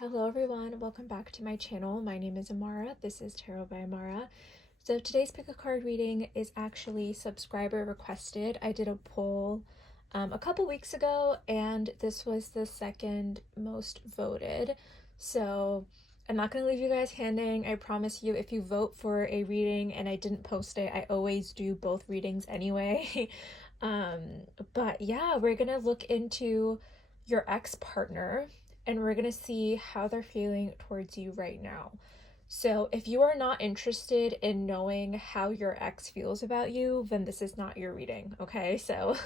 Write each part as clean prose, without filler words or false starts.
Hello everyone, welcome back to my channel. My name is Amara. This is Tarot by Amara. So today's pick a card reading is actually subscriber requested. I did a poll a couple weeks ago and this was the second most voted. So I'm not going to leave you guys hanging. I promise you, if you vote for a reading and I didn't post it, I always do both readings anyway. But yeah, we're going to look into your ex-partner and we're going to see how they're feeling towards you right now. So if you are not interested in knowing how your ex feels about you, then this is not your reading, okay? So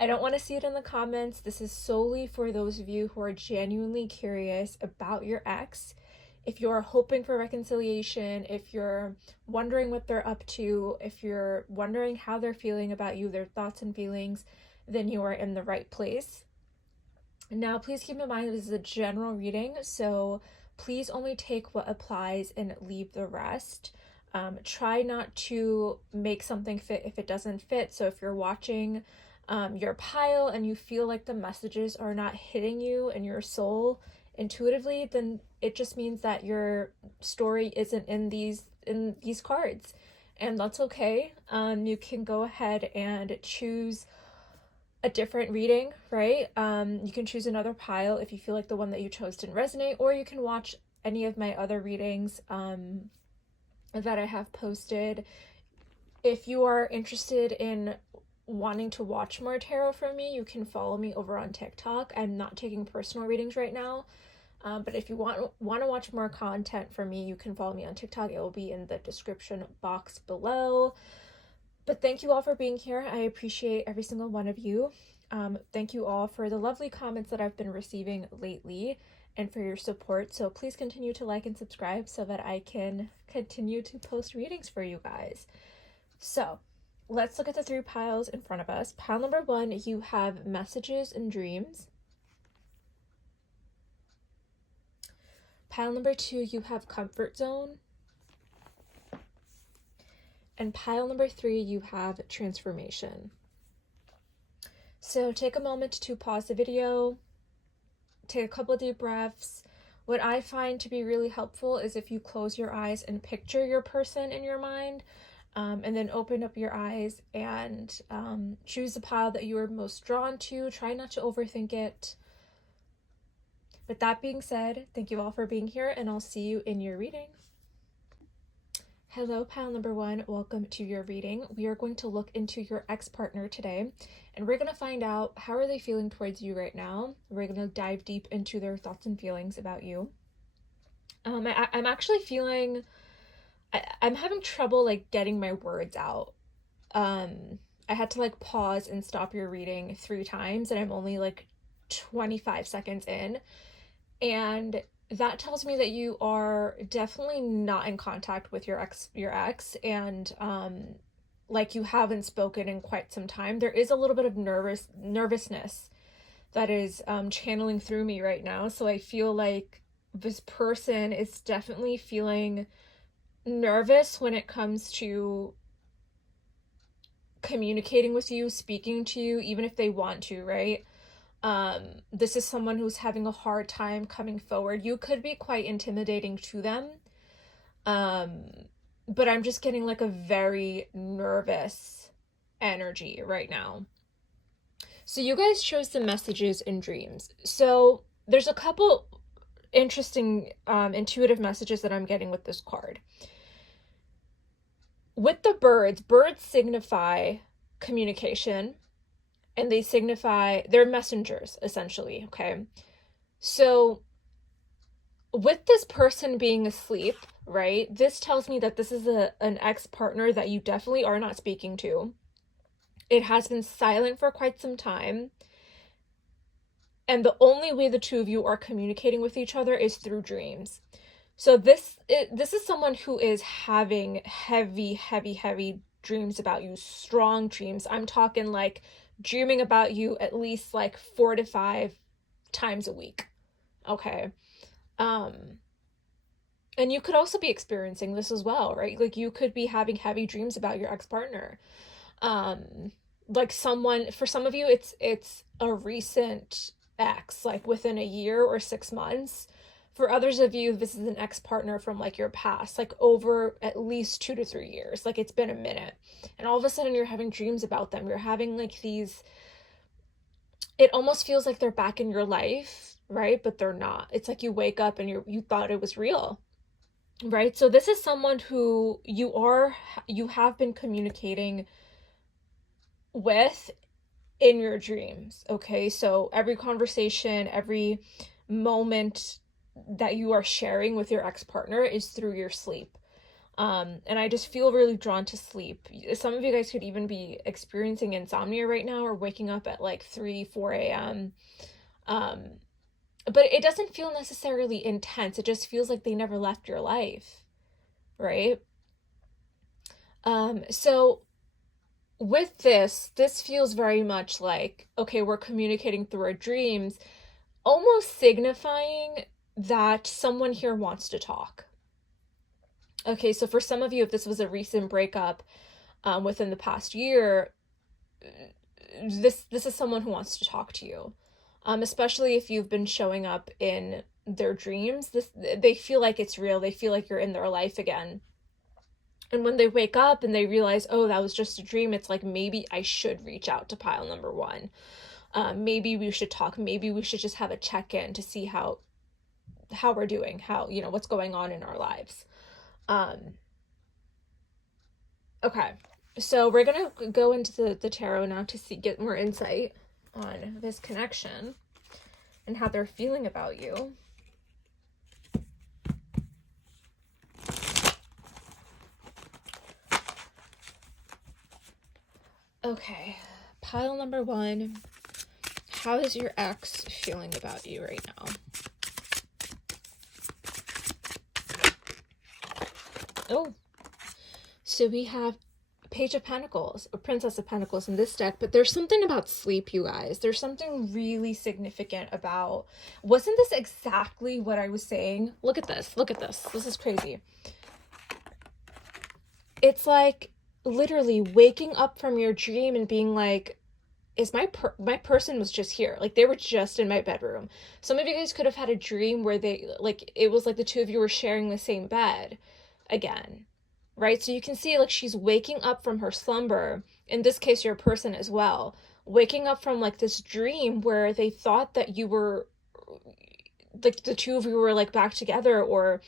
I don't want to see it in the comments. This is solely for those of you who are genuinely curious about your ex. If you're hoping for reconciliation, if you're wondering what they're up to, if you're wondering how they're feeling about you, their thoughts and feelings, then you are in the right place. Now, please keep in mind this is a general reading, so please only take what applies and leave the rest. Try not to make something fit if it doesn't fit. So if you're watching your pile and you feel like the messages are not hitting you and your soul intuitively, then it just means that your story isn't in these cards, and that's okay. You can go ahead and choose a different reading, right? You can choose another pile if you feel like the one that you chose didn't resonate, or you can watch any of my other readings that I have posted. If you are interested in wanting to watch more tarot from me, you can follow me over on TikTok. I'm not taking personal readings right now, but if you want to watch more content from me, you can follow me on TikTok. It will be in the description box below. But thank you all for being here. I appreciate every single one of you. Thank you all for the lovely comments that I've been receiving lately and for your support. So please continue to like and subscribe so that I can continue to post readings for you guys. So let's look at the three piles in front of us. Pile number 1, you have messages and dreams. Pile number 2, you have comfort zone. And pile number 3, you have transformation. So take a moment to pause the video, take a couple of deep breaths. What I find to be really helpful is if you close your eyes and picture your person in your mind, and then open up your eyes and choose the pile that you are most drawn to. Try not to overthink it. But that being said, thank you all for being here, and I'll see you in your reading. Hello, pile number 1. Welcome to your reading. We are going to look into your ex-partner today, and we're going to find out how are they feeling towards you right now. We're going to dive deep into their thoughts and feelings about you. I'm actually feeling... I'm having trouble like getting my words out. I had to like pause and stop your reading 3 times, and I'm only like 25 seconds in. And that tells me that you are definitely not in contact with your ex, and like you haven't spoken in quite some time. There is a little bit of nervousness that is channeling through me right now. So I feel like this person is definitely feeling nervous when it comes to communicating with you, speaking to you, even if they want to, right? This is someone who's having a hard time coming forward. You could be quite intimidating to them. But I'm just getting like a very nervous energy right now. So you guys chose the messages and dreams. So there's a couple interesting intuitive messages that I'm getting with this card. With the birds signify communication, and they signify, they're messengers essentially, okay? So with this person being asleep, right, this tells me that this is an ex-partner that you definitely are not speaking to. It has been silent for quite some time, and the only way the two of you are communicating with each other is through dreams. So this is someone who is having heavy dreams about you, strong dreams. I'm talking like dreaming about you at least like 4 to 5 times a week. Okay. And you could also be experiencing this as well, right? Like you could be having heavy dreams about your ex-partner. Like someone, for some of you, it's a recent ex, like within a year or 6 months. For others of you, this is an ex-partner from like your past, like over at least 2 to 3 years. Like it's been a minute. And all of a sudden you're having dreams about them. You're having like these, it almost feels like they're back in your life, right? But they're not. It's like you wake up and you thought it was real, right? So this is someone who you have been communicating with in your dreams, okay? So every conversation, every moment that you are sharing with your ex-partner is through your sleep. And I just feel really drawn to sleep. Some of you guys could even be experiencing insomnia right now or waking up at like 3, 4 a.m. But it doesn't feel necessarily intense. It just feels like they never left your life, right? So with this feels very much like, okay, we're communicating through our dreams, almost signifying that someone here wants to talk. Okay, so for some of you, if this was a recent breakup within the past year, this is someone who wants to talk to you. Especially if you've been showing up in their dreams. They feel like it's real. They feel like you're in their life again. And when they wake up and they realize, oh, that was just a dream, it's like, maybe I should reach out to pile number one. Maybe we should talk. Maybe we should just have a check-in to see how we're doing, what's going on in our lives. Okay, so we're gonna go into the tarot now to get more insight on this connection and how they're feeling about you. Okay, pile number one. How is your ex feeling about you right now? Oh, so we have Page of Pentacles, or Princess of Pentacles in this deck, but there's something about sleep, you guys. There's something really significant about, wasn't this exactly what I was saying? Look at this, this is crazy. It's like literally waking up from your dream and being like, is my person was just here. Like they were just in my bedroom. Some of you guys could have had a dream where it was like the two of you were sharing the same bed again, right? So you can see like she's waking up from her slumber. In this case, your person as well, waking up from like this dream where they thought that you were like the two of you were like back together or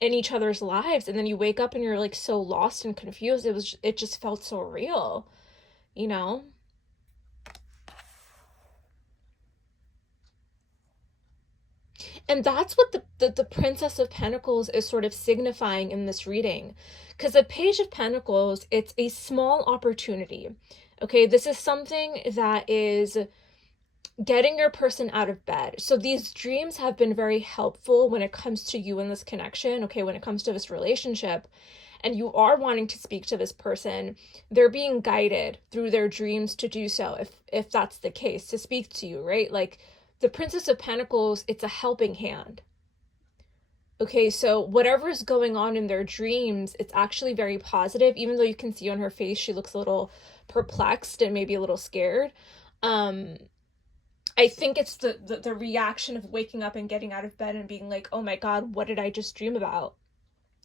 in each other's lives, and then you wake up and you're like so lost and confused. It just felt so real, you know? And that's what the Princess of Pentacles is sort of signifying in this reading. Because the Page of Pentacles, it's a small opportunity. Okay, this is something that is getting your person out of bed. So these dreams have been very helpful when it comes to you in this connection, okay, when it comes to this relationship, and you are wanting to speak to this person, they're being guided through their dreams to do so, if that's the case, to speak to you, right? Like, the Princess of Pentacles, it's a helping hand. Okay, so whatever is going on in their dreams, it's actually very positive, even though you can see on her face she looks a little perplexed and maybe a little scared. I think it's the reaction of waking up and getting out of bed and being like, oh my God, what did I just dream about?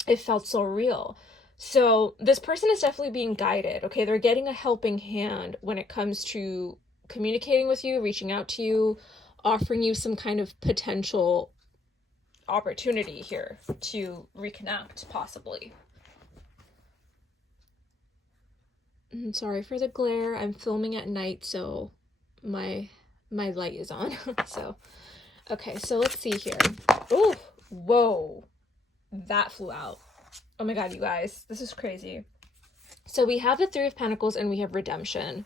It felt so real. So this person is definitely being guided, okay? They're getting a helping hand when it comes to communicating with you, reaching out to you, offering you some kind of potential opportunity here to reconnect, possibly. I'm sorry for the glare. I'm filming at night, so my light is on. So, okay, so let's see here. Oh, whoa. That flew out. Oh my God, you guys, this is crazy. So we have the Three of Pentacles and we have redemption.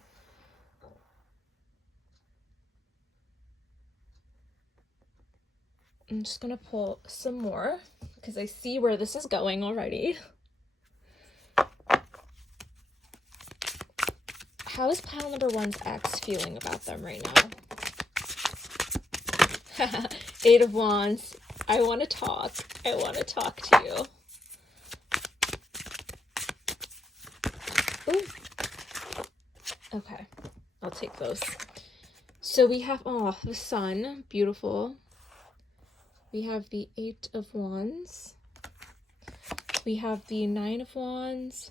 I'm just gonna pull some more because I see where this is going already. How is pile number one's ex feeling about them right now? Eight of Wands. I want to talk. I want to talk to you. Ooh. Okay, I'll take those. So we have, oh, the sun. Beautiful. We have the Eight of Wands. We have the Nine of Wands,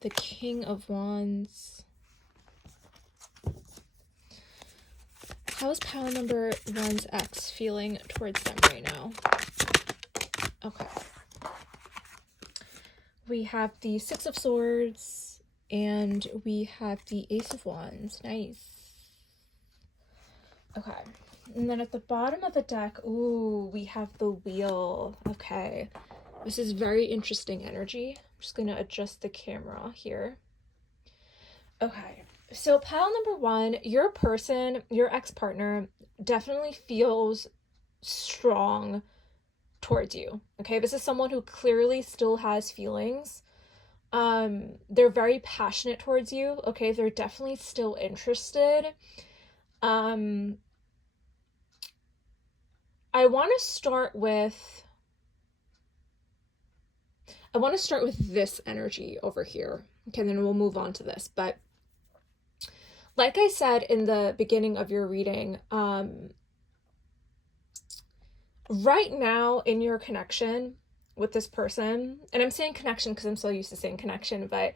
the King of Wands. How is pile number one's ex feeling towards them right now? Okay. We have the Six of Swords, and we have the Ace of Wands. Nice. Okay. And then at the bottom of the deck, ooh, we have the Wheel. Okay. This is very interesting energy. I'm just going to adjust the camera here. Okay. So pile number one, your person, your ex-partner definitely feels strong towards you. Okay. This is someone who clearly still has feelings. They're very passionate towards you. Okay. They're definitely still interested. I want to start with this energy over here. Okay, then we'll move on to this. But like I said in the beginning of your reading, right now in your connection with this person, and I'm saying connection because I'm so used to saying connection, but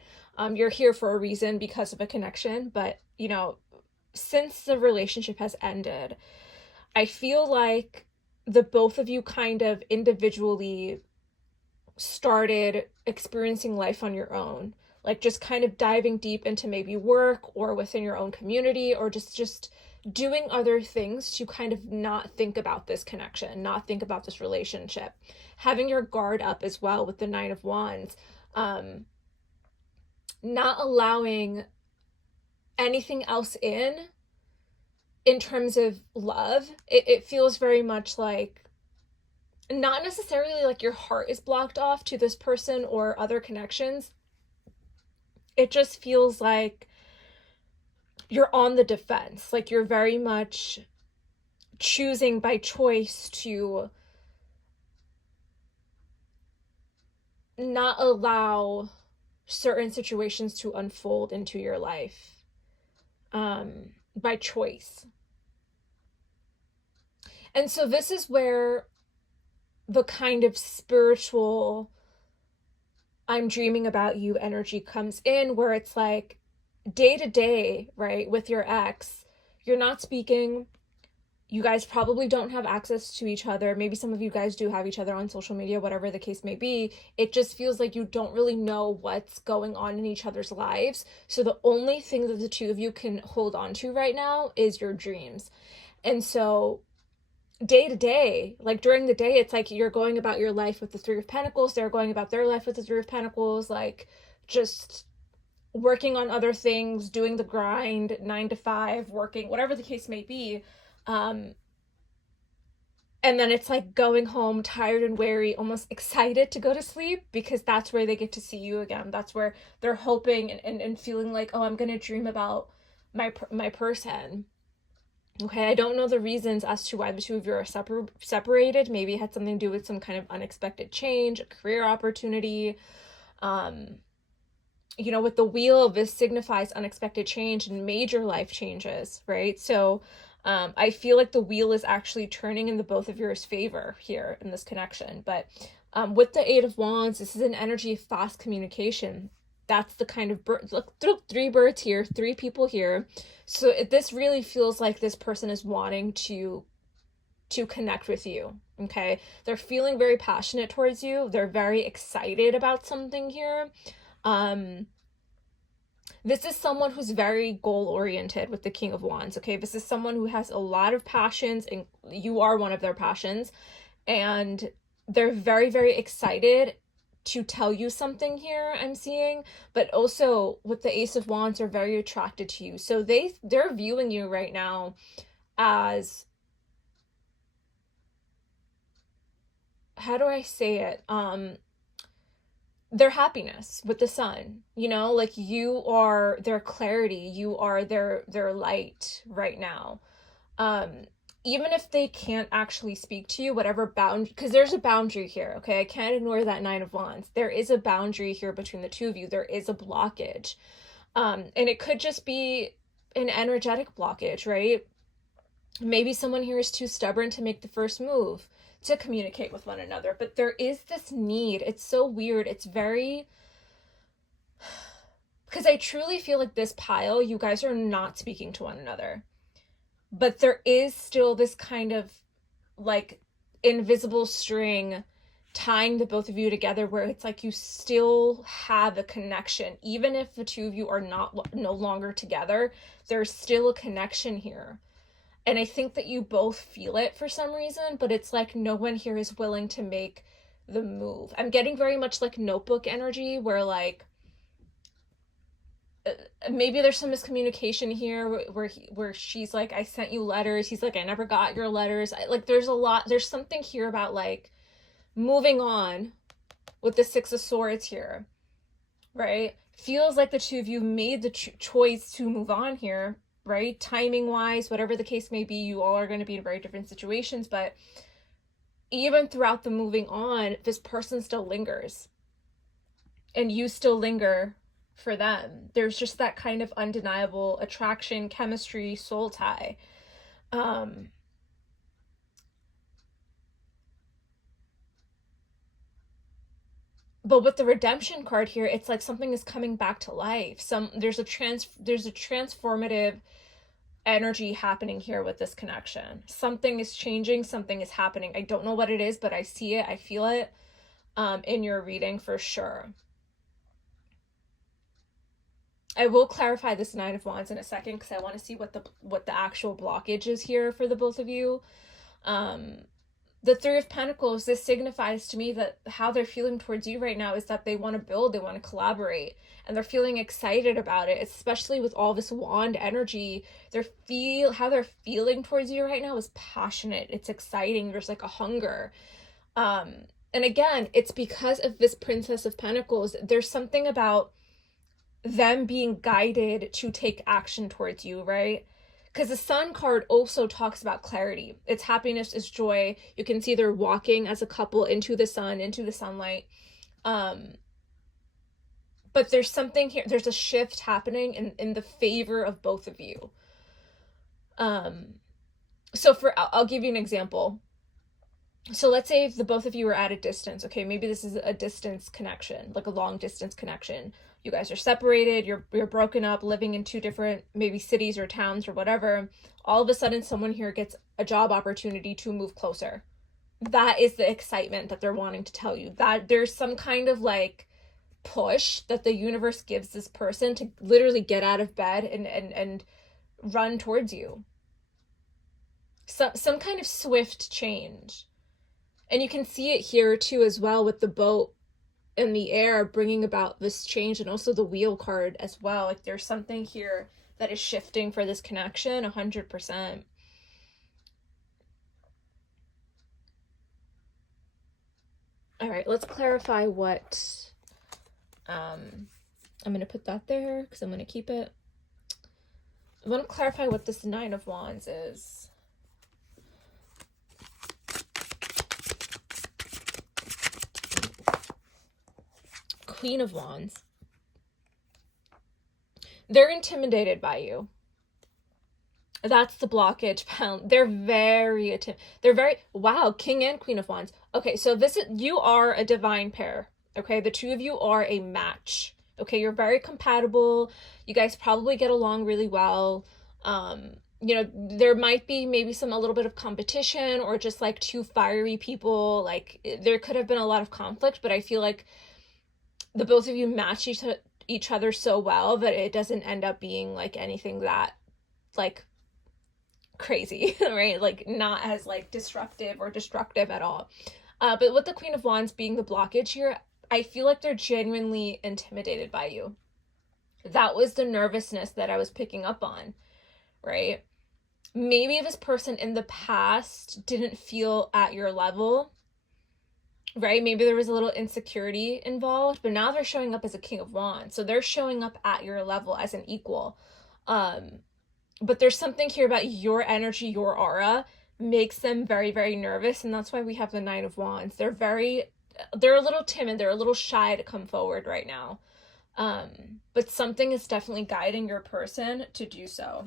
you're here for a reason because of a connection. But, you know, since the relationship has ended, I feel like the both of you kind of individually started experiencing life on your own, like just kind of diving deep into maybe work or within your own community, or just doing other things to kind of not think about this connection, not think about this relationship, having your guard up as well with the Nine of Wands, not allowing anything else in terms of love. It feels very much like, not necessarily like your heart is blocked off to this person or other connections. It just feels like you're on the defense. Like you're very much choosing by choice to not allow certain situations to unfold into your life, by choice. And so this is where the kind of spiritual I'm dreaming about you energy comes in, where it's like day to day, right, with your ex, you're not speaking. You guys probably don't have access to each other. Maybe some of you guys do have each other on social media, whatever the case may be. It just feels like you don't really know what's going on in each other's lives. So the only thing that the two of you can hold on to right now is your dreams. And so day to day, like during the day, it's like you're going about your life with the Three of Pentacles. They're going about their life with the Three of Pentacles, like just working on other things, doing the grind, 9 to 5, working, whatever the case may be. And then it's like going home tired and weary, almost excited to go to sleep, because that's where they get to see you again. That's where they're hoping and feeling like, oh, I'm going to dream about my person. Okay, I don't know the reasons as to why the two of you are separated. Maybe it had something to do with some kind of unexpected change, a career opportunity. You know, with the Wheel, this signifies unexpected change and major life changes, right? So I feel like the Wheel is actually turning in the both of yours' favor here in this connection. But with the Eight of Wands, this is an energy of fast communication. That's the kind of bird. Look, 3 birds here, 3 people here. So this really feels like this person is wanting to connect with you. Okay, they're feeling very passionate towards you. They're very excited about something here. This is someone who's very goal-oriented with the King of Wands, okay? This is someone who has a lot of passions, and you are one of their passions, and they're very, very excited to tell you something here, I'm seeing, but also with the Ace of Wands, are very attracted to you. So they're viewing you right now as, how do I say it? Their happiness with the Sun, you know, like you are their clarity, you are their light right now. Even if they can't actually speak to you, whatever boundary, because there's a boundary here, okay? I can't ignore that Nine of Wands. There is a boundary here between the two of you. There is a blockage. And it could just be an energetic blockage, right? Maybe someone here is too stubborn to make the first move, to communicate with one another, but there is this need. It's so weird. It's very, because I truly feel like this pile, you guys are not speaking to one another, but there is still this kind of like invisible string tying the both of you together, where it's like you still have a connection. Even if the two of you are no longer together, there's still a connection here. And I think that you both feel it for some reason, but it's like no one here is willing to make the move. I'm getting very much like Notebook energy, where like maybe there's some miscommunication here, where she's like, I sent you letters. He's like, I never got your letters. There's something here about like moving on with the Six of Swords here, right? Feels like the two of you made the choice to move on here, right? Timing wise, whatever the case may be, you all are going to be in very different situations, but even throughout the moving on, this person still lingers and you still linger for them. There's just that kind of undeniable attraction, chemistry, soul tie. But with the redemption card here, it's like something is coming back to life. There's a transformative energy happening here with this connection. Something is changing, something is happening. I don't know what it is, but I see it, I feel it in your reading for sure. I will clarify this Nine of Wands in a second, because I want to see what the actual blockage is here for the both of you. The Three of Pentacles, this signifies to me that how they're feeling towards you right now is that they want to build, they want to collaborate, and they're feeling excited about it, especially with all this wand energy. How they're feeling towards you right now is passionate. It's exciting. There's like a hunger. And again, it's because of this Princess of Pentacles. There's something about them being guided to take action towards you, right? Because the Sun card also talks about clarity. It's happiness, it's joy. You can see they're walking as a couple into the sun, into the sunlight. But there's something here, there's a shift happening in the favor of both of you. So I'll give you an example. So let's say if the both of you are at a distance, okay, maybe this is a distance connection, like a long distance connection. You guys are separated, you're broken up, living in two different maybe cities or towns or whatever. All of a sudden someone here gets a job opportunity to move closer. That is the excitement that they're wanting to tell you. That there's some kind of like push that the universe gives this person to literally get out of bed and run towards you. Some kind of swift change. And you can see it here too as well, with the boat in the air bringing about this change, and also the Wheel card as well. Like there's something here that is shifting for this connection 100%. All right, let's clarify what I'm going to put that there because I'm going to keep it. I want to clarify what this Nine of Wands is. Queen of Wands. They're intimidated by you. That's the blockage found. They're very, wow, King and Queen of Wands. Okay, so you are a divine pair. Okay, the two of you are a match. Okay, you're very compatible. You guys probably get along really well. There might be maybe a little bit of competition, or just like two fiery people. Like there could have been a lot of conflict, but I feel like the both of you match each other so well that it doesn't end up being like anything that like crazy, right? Like not as like disruptive or destructive at all. But with the Queen of Wands being the blockage here, I feel like they're genuinely intimidated by you. That was the nervousness that I was picking up on, right? Maybe this person in the past didn't feel at your level, right? Maybe there was a little insecurity involved, but now they're showing up as a King of Wands. So they're showing up at your level as an equal. But there's something here about your energy, your aura makes them very, very nervous. And that's why we have the Nine of Wands. They're a little timid. They're a little shy to come forward right now. But something is definitely guiding your person to do so.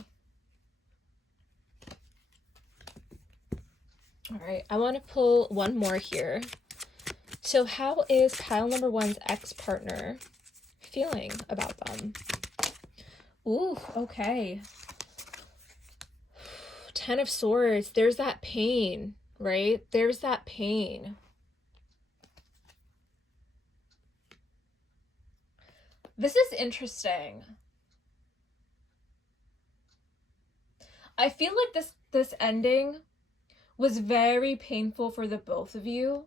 All right, I want to pull one more here. So how is pile number one's ex-partner feeling about them? Ooh, okay. Ten of Swords. There's that pain, right? There's that pain. This is interesting. I feel like this ending was very painful for the both of you,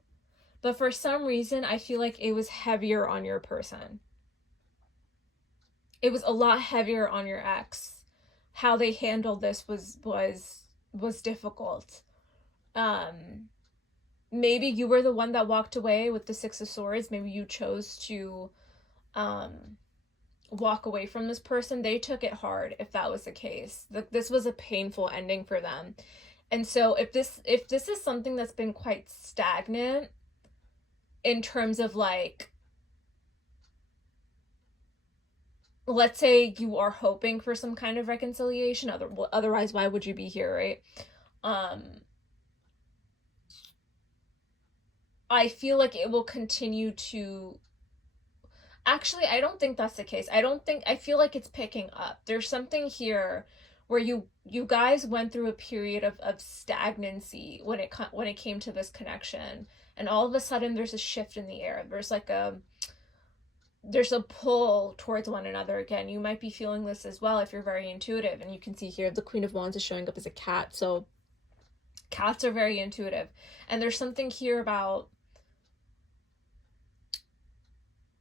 but for some reason I feel like it was heavier on your person. It was a lot heavier on your ex. How they handled this was difficult. Maybe you were the one that walked away with the Six of Swords. Maybe you chose to walk away from this person. They took it hard if that was the case. This was a painful ending for them. And so if this is something that's been quite stagnant in terms of like, let's say you are hoping for some kind of reconciliation, otherwise why would you be here, right? I feel like it will continue to... Actually, I don't think that's the case. I feel like it's picking up. There's something here where you guys went through a period of stagnancy when it came to this connection, and all of a sudden there's a shift in the air. There's a pull towards one another again. You might be feeling this as well if you're very intuitive, and you can see here the Queen of Wands is showing up as a cat. So cats are very intuitive, and there's something here about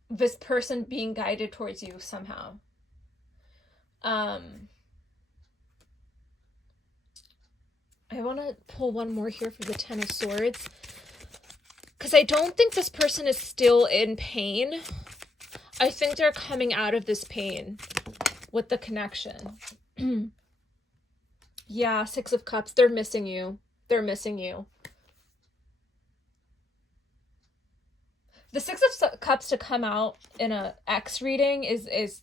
this person being guided towards you somehow. I want to pull one more here for the Ten of Swords, because I don't think this person is still in pain. I think they're coming out of this pain with the connection. Yeah, Six of Cups. They're missing you. They're missing you. The Six of Cups to come out in a X reading is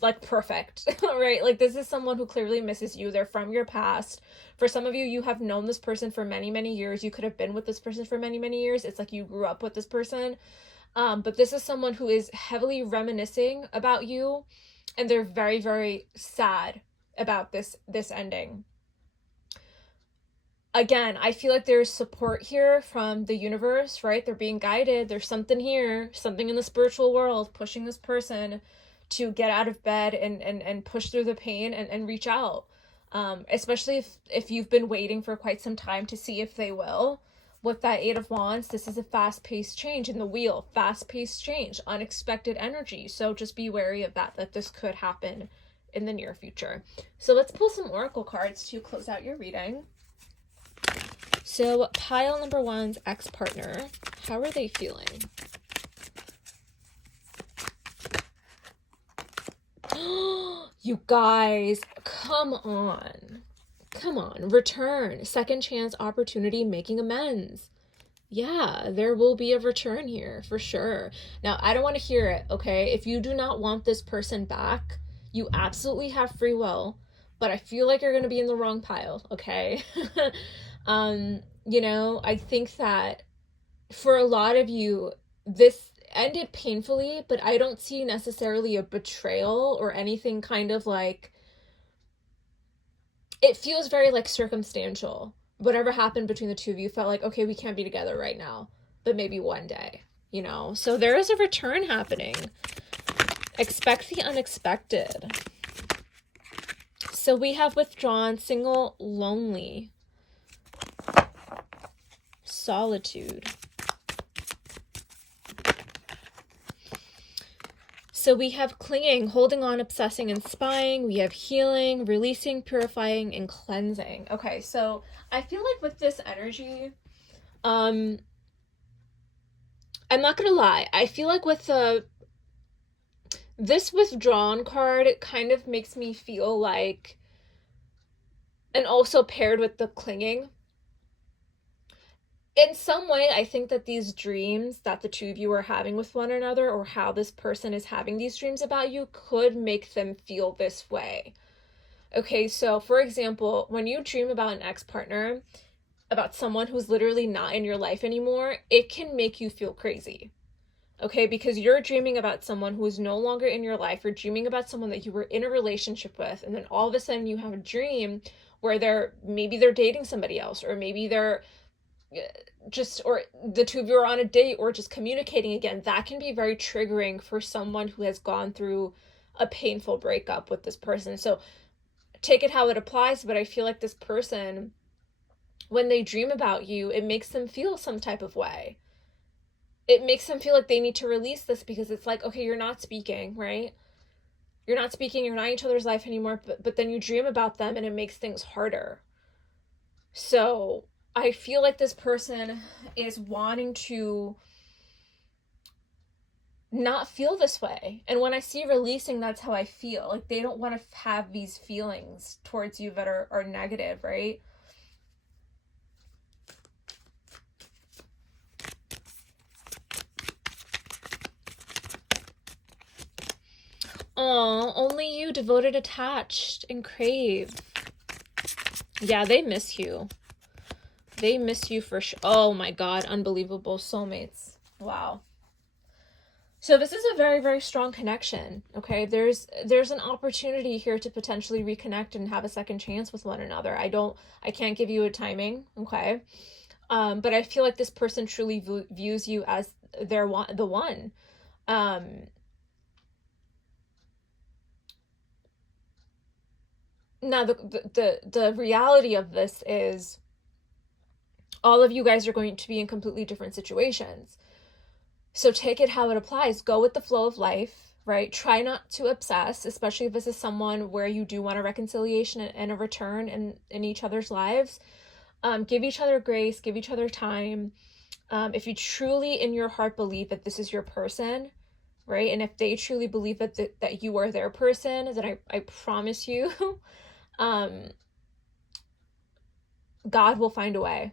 like perfect, right? Like this is someone who clearly misses you. They're from your past. For some of you, you have known this person for many, many years. You could have been with this person for many, many years. It's like you grew up with this person. But this is someone who is heavily reminiscing about you, and they're very, very sad about this ending. Again, I feel like there's support here from the universe, right? They're being guided. There's something here, something in the spiritual world pushing this person to get out of bed and push through the pain and reach out. Especially if you've been waiting for quite some time to see if they will. With that Eight of Wands, this is a fast-paced change in the wheel. Fast-paced change, unexpected energy. So just be wary of that this could happen in the near future. So let's pull some oracle cards to close out your reading. So pile number one's ex-partner, how are they feeling? You guys, come on. Come on, return, second chance opportunity, making amends. Yeah, there will be a return here for sure. Now, I don't want to hear it, okay? If you do not want this person back, you absolutely have free will, but I feel like you're going to be in the wrong pile, okay? You know, I think that for a lot of you, this ended painfully, but I don't see necessarily a betrayal or anything kind of like... It feels very like circumstantial. Whatever happened between the two of you felt like, okay, we can't be together right now, but maybe one day, you know? So there is a return happening. Expect the unexpected. So we have withdrawn, single, lonely, solitude. So we have clinging, holding on, obsessing, and spying. We have healing, releasing, purifying, and cleansing. Okay, so I feel like with this energy, I'm not gonna lie. I feel like with this withdrawn card, it kind of makes me feel like, and also paired with the clinging, in some way, I think that these dreams that the two of you are having with one another, or how this person is having these dreams about you, could make them feel this way. Okay, so for example, when you dream about an ex-partner, about someone who's literally not in your life anymore, it can make you feel crazy. Okay, because you're dreaming about someone who is no longer in your life, or dreaming about someone that you were in a relationship with, and then all of a sudden you have a dream where they're dating somebody else, or maybe they're just, or the two of you are on a date, or just communicating again. That can be very triggering for someone who has gone through a painful breakup with this person. So take it how it applies, but I feel like this person, when they dream about you, it makes them feel some type of way. It makes them feel like they need to release this, because it's like, okay, you're not speaking, right? You're not speaking, you're not in each other's life anymore, but then you dream about them and it makes things harder. So I feel like this person is wanting to not feel this way. And when I see releasing, that's how I feel. Like they don't want to have these feelings towards you that are negative, right? Oh, only you, devoted, attached, and crave. Yeah, they miss you. They miss you for sure. Oh my God, unbelievable. Soulmates. Wow. So this is a very, very strong connection. Okay, there's an opportunity here to potentially reconnect and have a second chance with one another. I can't give you a timing. Okay, but I feel like this person truly views you as the one. Now the reality of this is, all of you guys are going to be in completely different situations. So take it how it applies. Go with the flow of life, right? Try not to obsess, especially if this is someone where you do want a reconciliation and a return in each other's lives. Give each other grace, give each other time. If you truly in your heart believe that this is your person, right? And if they truly believe that you are their person, then I promise you, God will find a way,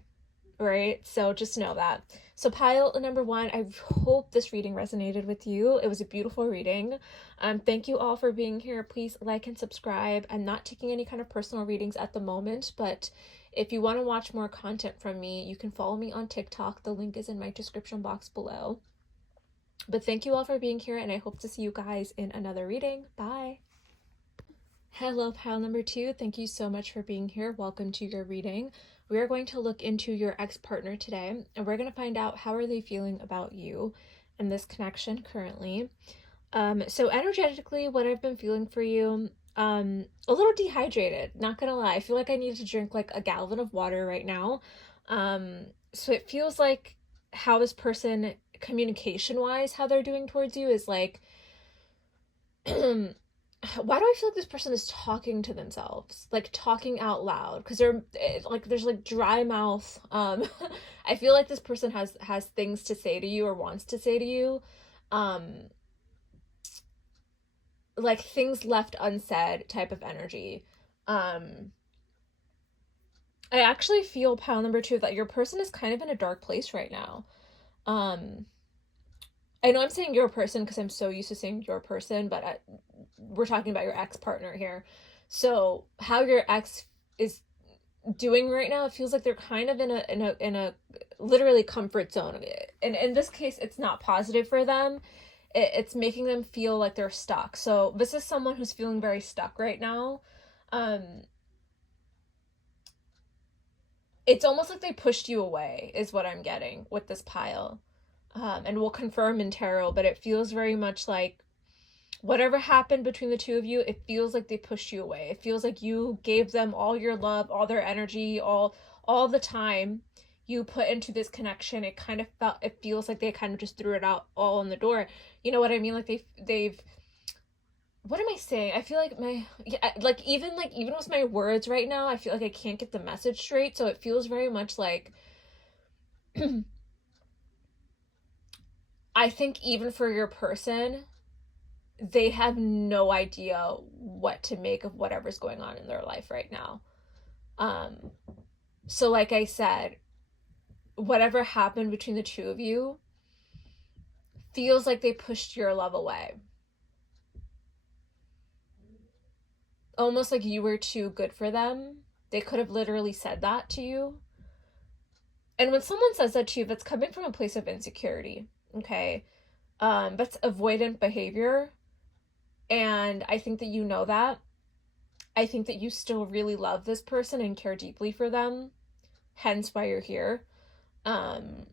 right? So just know that. So pile number one, I hope this reading resonated with you. It was a beautiful reading. Thank you all for being here. Please like and subscribe. I'm not taking any kind of personal readings at the moment, but if you want to watch more content from me, you can follow me on TikTok. The link is in my description box below. But thank you all for being here, and I hope to see you guys in another reading. Bye. Hello, pile number two. Thank you so much for being here. Welcome to your reading. We are going to look into your ex-partner today, and we're going to find out how are they feeling about you and this connection currently. So energetically, what I've been feeling for you, a little dehydrated, not gonna lie. I feel like I need to drink like a gallon of water right now. So it feels like how this person, communication-wise, how they're doing towards you is like, why do I feel like this person is talking to themselves, like talking out loud? Because they're like, there's like dry mouth. I feel like this person has things to say to you or wants to say to you, like things left unsaid type of energy. I actually feel, pile number two, that your person is kind of in a dark place right now. I know I'm saying your person because I'm so used to saying your person, but we're talking about your ex-partner here. So how your ex is doing right now, it feels like they're kind of in a literally comfort zone. And in this case, it's not positive for them. It's making them feel like they're stuck. So this is someone who's feeling very stuck right now. It's almost like they pushed you away, is what I'm getting with this pile. And we'll confirm in tarot, but it feels very much like whatever happened between the two of you, it feels like they pushed you away. It feels like you gave them all your love, all their energy, all the time you put into this connection. It feels like they kind of just threw it out all in the door. You know what I mean? Like they've what am I saying? I feel like even with my words right now, I feel like I can't get the message straight. So it feels very much like I think even for your person, they have no idea what to make of whatever's going on in their life right now. So like I said, whatever happened between the two of you feels like they pushed your love away. Almost like you were too good for them. They could have literally said that to you. And when someone says that to you, that's coming from a place of insecurity, okay? That's avoidant behavior. And I think that you know that. I think that you still really love this person and care deeply for them, hence why you're here. Um,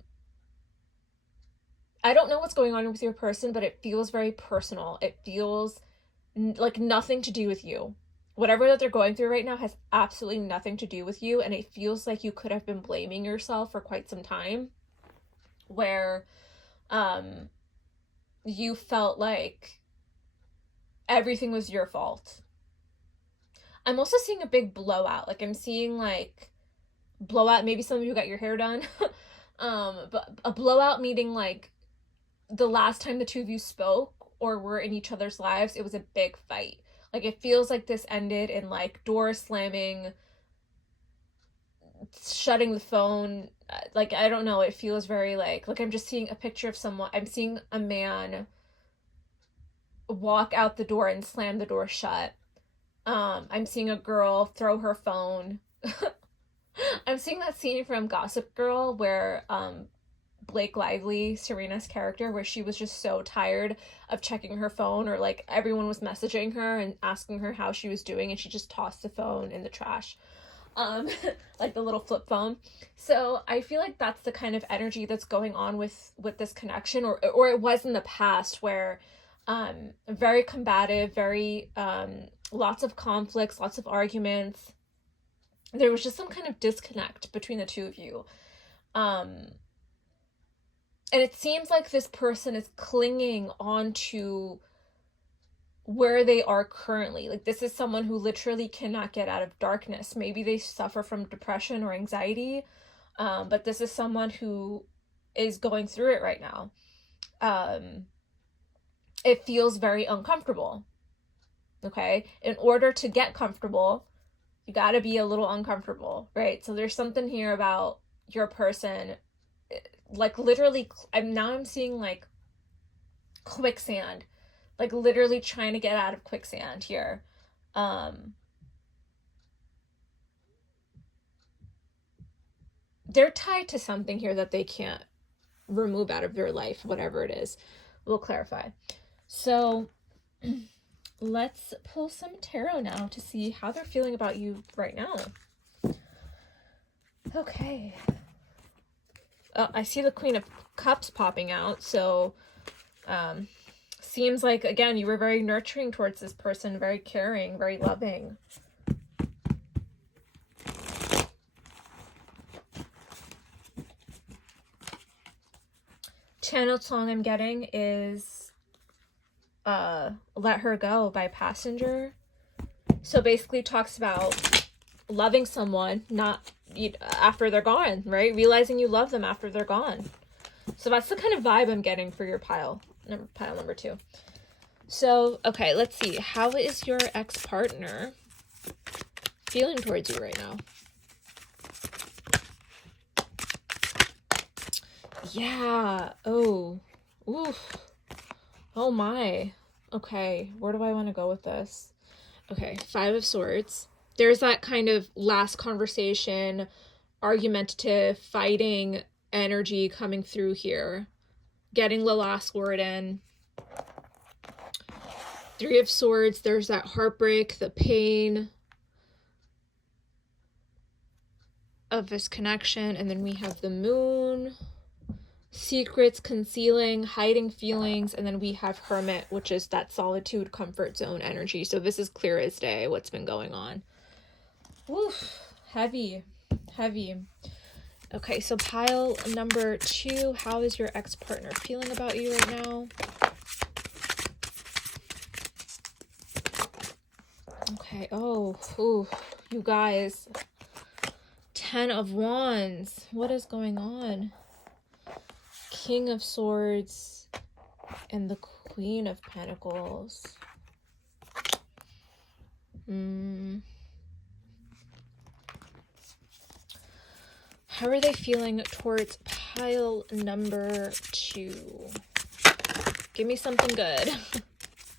I don't know what's going on with your person, but it feels very personal. It feels like nothing to do with you. Whatever that they're going through right now has absolutely nothing to do with you, and it feels like you could have been blaming yourself for quite some time, where um you felt like everything was your fault. I'm also seeing a big blowout. Like I'm seeing like blowout, maybe some of you got your hair done. But a blowout meaning like the last time the two of you spoke or were in each other's lives, it was a big fight. Like it feels like this ended in like doors slamming, shutting the phone. Like I don't know, it feels very like I'm just seeing a picture of someone. I'm seeing a man walk out the door and slam the door shut. I'm seeing a girl throw her phone. I'm seeing that scene from Gossip Girl where Blake Lively, Serena's character, where she was just so tired of checking her phone, or like everyone was messaging her and asking her how she was doing, and she just tossed the phone in the trash. Um, like the little flip phone. So I feel like that's the kind of energy that's going on with this connection, or it was in the past, where very combative, very lots of conflicts, lots of arguments. There was just some kind of disconnect between the two of you. And it seems like this person is clinging on to where they are currently. Like this is someone who literally cannot get out of darkness. Maybe they suffer from depression or anxiety, but this is someone who is going through it right now. It feels very uncomfortable. Okay? In order to get comfortable, you got to be a little uncomfortable, right? So there's something here about your person, like literally, I'm seeing like quicksand, like literally trying to get out of quicksand here. They're tied to something here that they can't remove out of their life, whatever it is. We'll clarify. So let's pull some tarot now to see how they're feeling about you right now. Okay. Oh, I see the Queen of Cups popping out, so seems like, again, you were very nurturing towards this person, very caring, very loving. Channeled song I'm getting is Let Her Go by Passenger. So basically talks about loving someone not after they're gone, right? Realizing you love them after they're gone. So that's the kind of vibe I'm getting for your pile number 2. So, okay, let's see. How is your ex-partner feeling towards you right now? Yeah. Oh. Oof. Oh my. Okay, where do I want to go with this? Okay, 5 of Swords. There's that kind of last conversation, argumentative, fighting energy coming through here. Getting the last word in. 3 of Swords, there's that heartbreak, the pain of this connection. And then we have the Moon, secrets, concealing, hiding feelings. And then we have Hermit, which is that solitude, comfort zone energy. So this is clear as day what's been going on. Oof, heavy. Okay, so pile number 2, how is your ex-partner feeling about you right now? Okay, oh, ooh, you guys. 10 of Wands. What is going on? King of Swords and the Queen of Pentacles. How are they feeling towards pile number 2? Give me something good.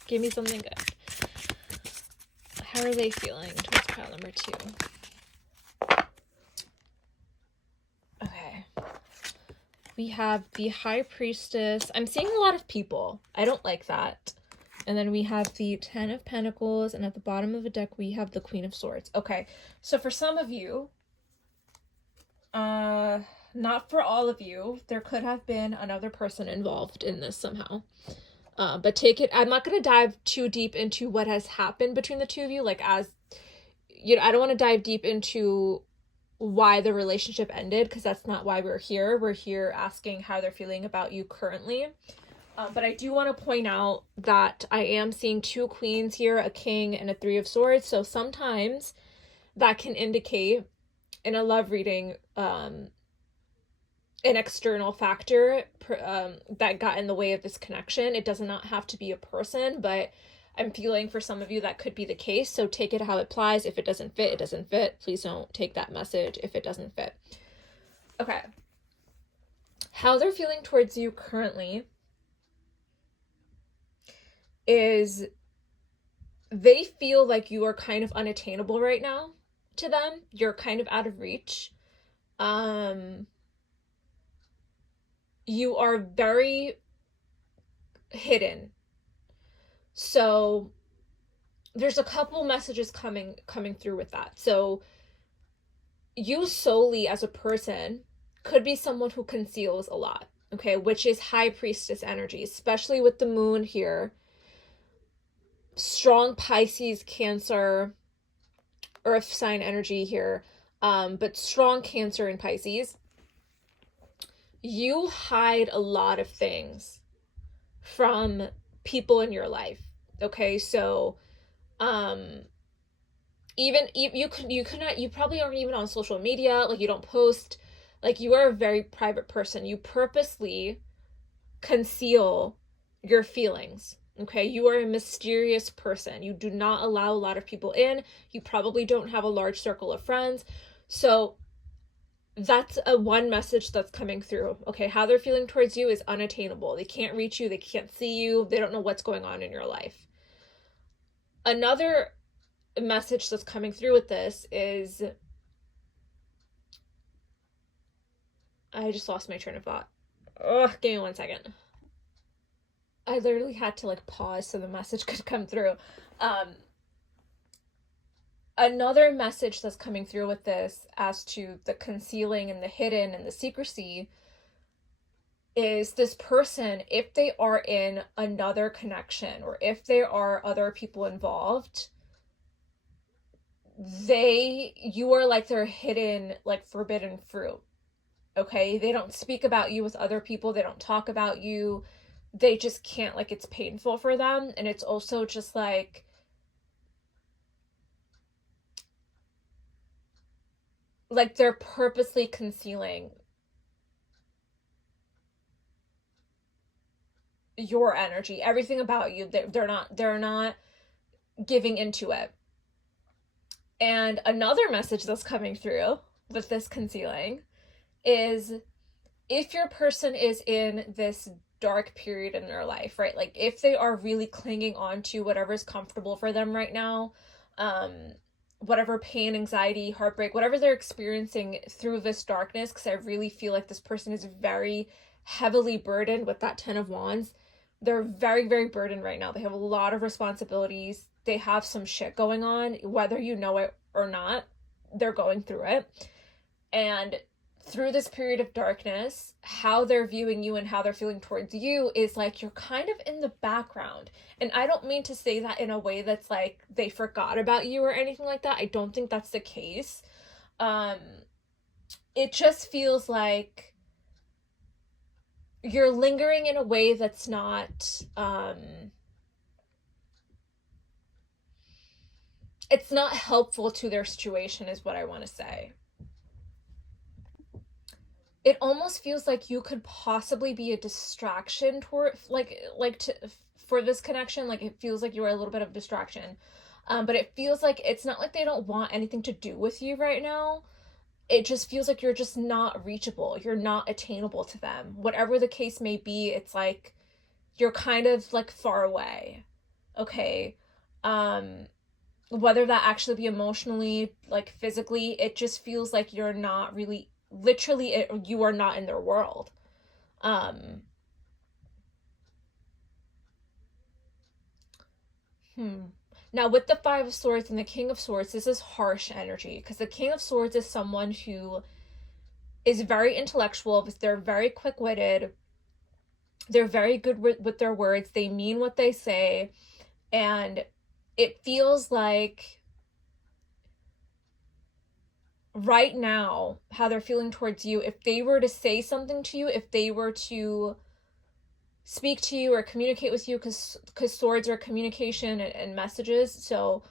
Give me something good. How are they feeling towards pile number 2? Okay. we have the High Priestess. I'm seeing a lot of people. I don't like that. And then we have the Ten of Pentacles, and at the bottom of the deck, we have the Queen of Swords. Okay, so for some of you, not for all of you, there could have been another person involved in this somehow. But take it, I'm not going to dive too deep into what has happened between the two of you. Like, as, you know, I don't want to dive deep into why the relationship ended, because that's not why we're here. We're here asking how they're feeling about you currently. But I do want to point out that I am seeing two queens here, a king and a three of swords. So sometimes that can indicate in a love reading an external factor that got in the way of this connection. It does not have to be a person, but I'm feeling for some of you that could be the case. So take it how it applies. If it doesn't fit, it doesn't fit. Please don't take that message if it doesn't fit. Okay. How they're feeling towards you currently is they feel like you are kind of unattainable right now to them. You're kind of out of reach. You are very hidden. So there's a couple messages coming through with that. So you solely as a person could be someone who conceals a lot, okay, which is High Priestess energy, especially with the moon here. Strong Pisces, Cancer, Earth sign energy here, but strong Cancer and Pisces. You hide a lot of things from people in your life, okay? So even you probably aren't even on social media, like you don't post, like you are a very private person. You purposely conceal your feelings, okay? You are a mysterious person. You do not allow a lot of people in. You probably don't have a large circle of friends. So that's one message that's coming through. Okay, how they're feeling towards you is unattainable. They can't reach you. They can't see you. They don't know what's going on in your life. Another message that's coming through with this is, I just lost my train of thought. Ugh, give me 1 second. I literally had to like pause so the message could come through. Another message that's coming through with this as to the concealing and the hidden and the secrecy is this person, if they are in another connection or if there are other people involved, you are like their hidden, like forbidden fruit. Okay, they don't speak about you with other people. They don't talk about you. They just can't, like, it's painful for them. And it's also just like they're purposely concealing your energy, everything about you. They're not giving into it. And another message that's coming through with this concealing is, if your person is in this dark period in their life, right? Like if they are really clinging on to whatever's comfortable for them right now, whatever pain, anxiety, heartbreak, whatever they're experiencing through this darkness, because I really feel like this person is very heavily burdened with that 10 of Wands. They're very, very burdened right now. They have a lot of responsibilities. They have some shit going on, whether you know it or not. They're going through it. And through this period of darkness, how they're viewing you and how they're feeling towards you is like you're kind of in the background. And I don't mean to say that in a way that's like they forgot about you or anything like that. I don't think that's the case. It just feels like you're lingering in a way that's not, it's not helpful to their situation is what I want to say. It almost feels like you could possibly be a distraction toward, for this connection. Like it feels like you are a little bit of a distraction. But it feels like it's not like they don't want anything to do with you right now. It just feels like you're just not reachable. You're not attainable to them. Whatever the case may be, it's like you're kind of like far away. Okay. Whether that actually be emotionally, like physically, it just feels like you're not really, literally, you are not in their world. Now, with the Five of Swords and the King of Swords, this is harsh energy because the King of Swords is someone who is very intellectual. They're very quick-witted. They're very good with their words. They mean what they say. And it feels like right now, how they're feeling towards you, if they were to say something to you, if they were to speak to you or communicate with you, because swords are communication and messages. So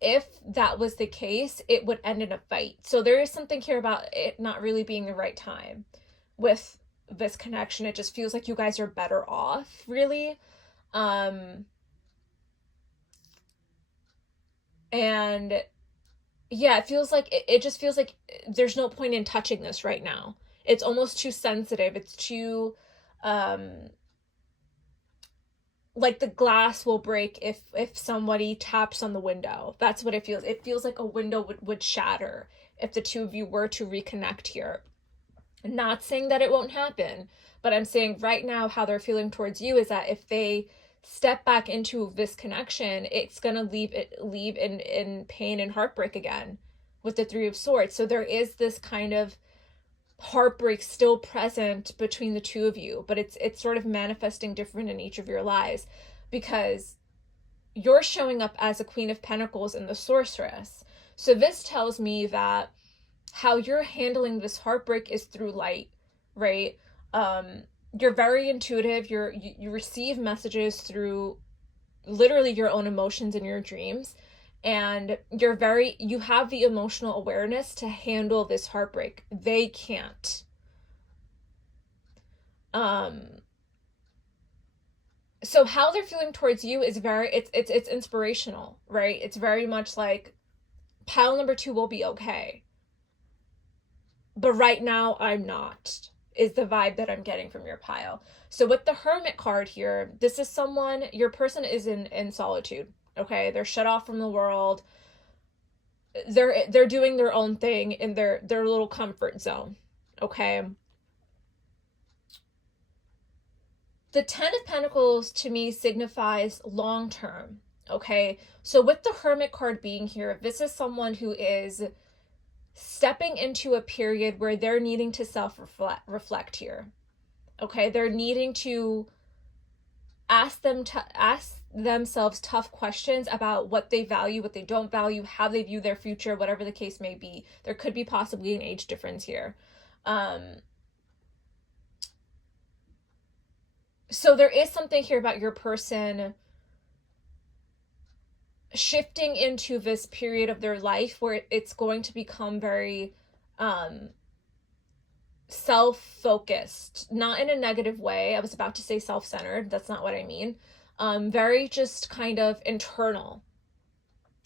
if that was the case, it would end in a fight. So there is something here about it not really being the right time with this connection. It just feels like you guys are better off, really. And yeah, it feels like it just feels like there's no point in touching this right now. It's almost too sensitive. It's too like the glass will break if somebody taps on the window. That's what it feels. It feels like a window would shatter if the two of you were to reconnect here. Not saying that it won't happen, but I'm saying right now how they're feeling towards you is that if they step back into this connection, it's gonna leave in pain and heartbreak again with the Three of Swords. So there is this kind of heartbreak still present between the two of you, but it's sort of manifesting different in each of your lives because you're showing up as a Queen of Pentacles and the Sorceress. So this tells me that how you're handling this heartbreak is through light, right? You're very intuitive. You receive messages through literally your own emotions and your dreams, and you have the emotional awareness to handle this heartbreak. They can't. So how they're feeling towards you is it's inspirational, right? It's very much like pile number 2 will be okay, but right now I'm not, is the vibe that I'm getting from your pile. So with the Hermit card here, this is someone, your person is in solitude, okay? They're shut off from the world. They're doing their own thing in their little comfort zone, okay? The Ten of Pentacles to me signifies long term, okay? So with the Hermit card being here, this is someone who is stepping into a period where they're needing to self-reflect here, okay? They're needing to ask themselves tough questions about what they value, what they don't value, how they view their future, whatever the case may be. There could be possibly an age difference here. So there is something here about your person shifting into this period of their life where it's going to become very self-focused, not in a negative way. I was about to say self-centered. That's not what I mean. Very just kind of internal.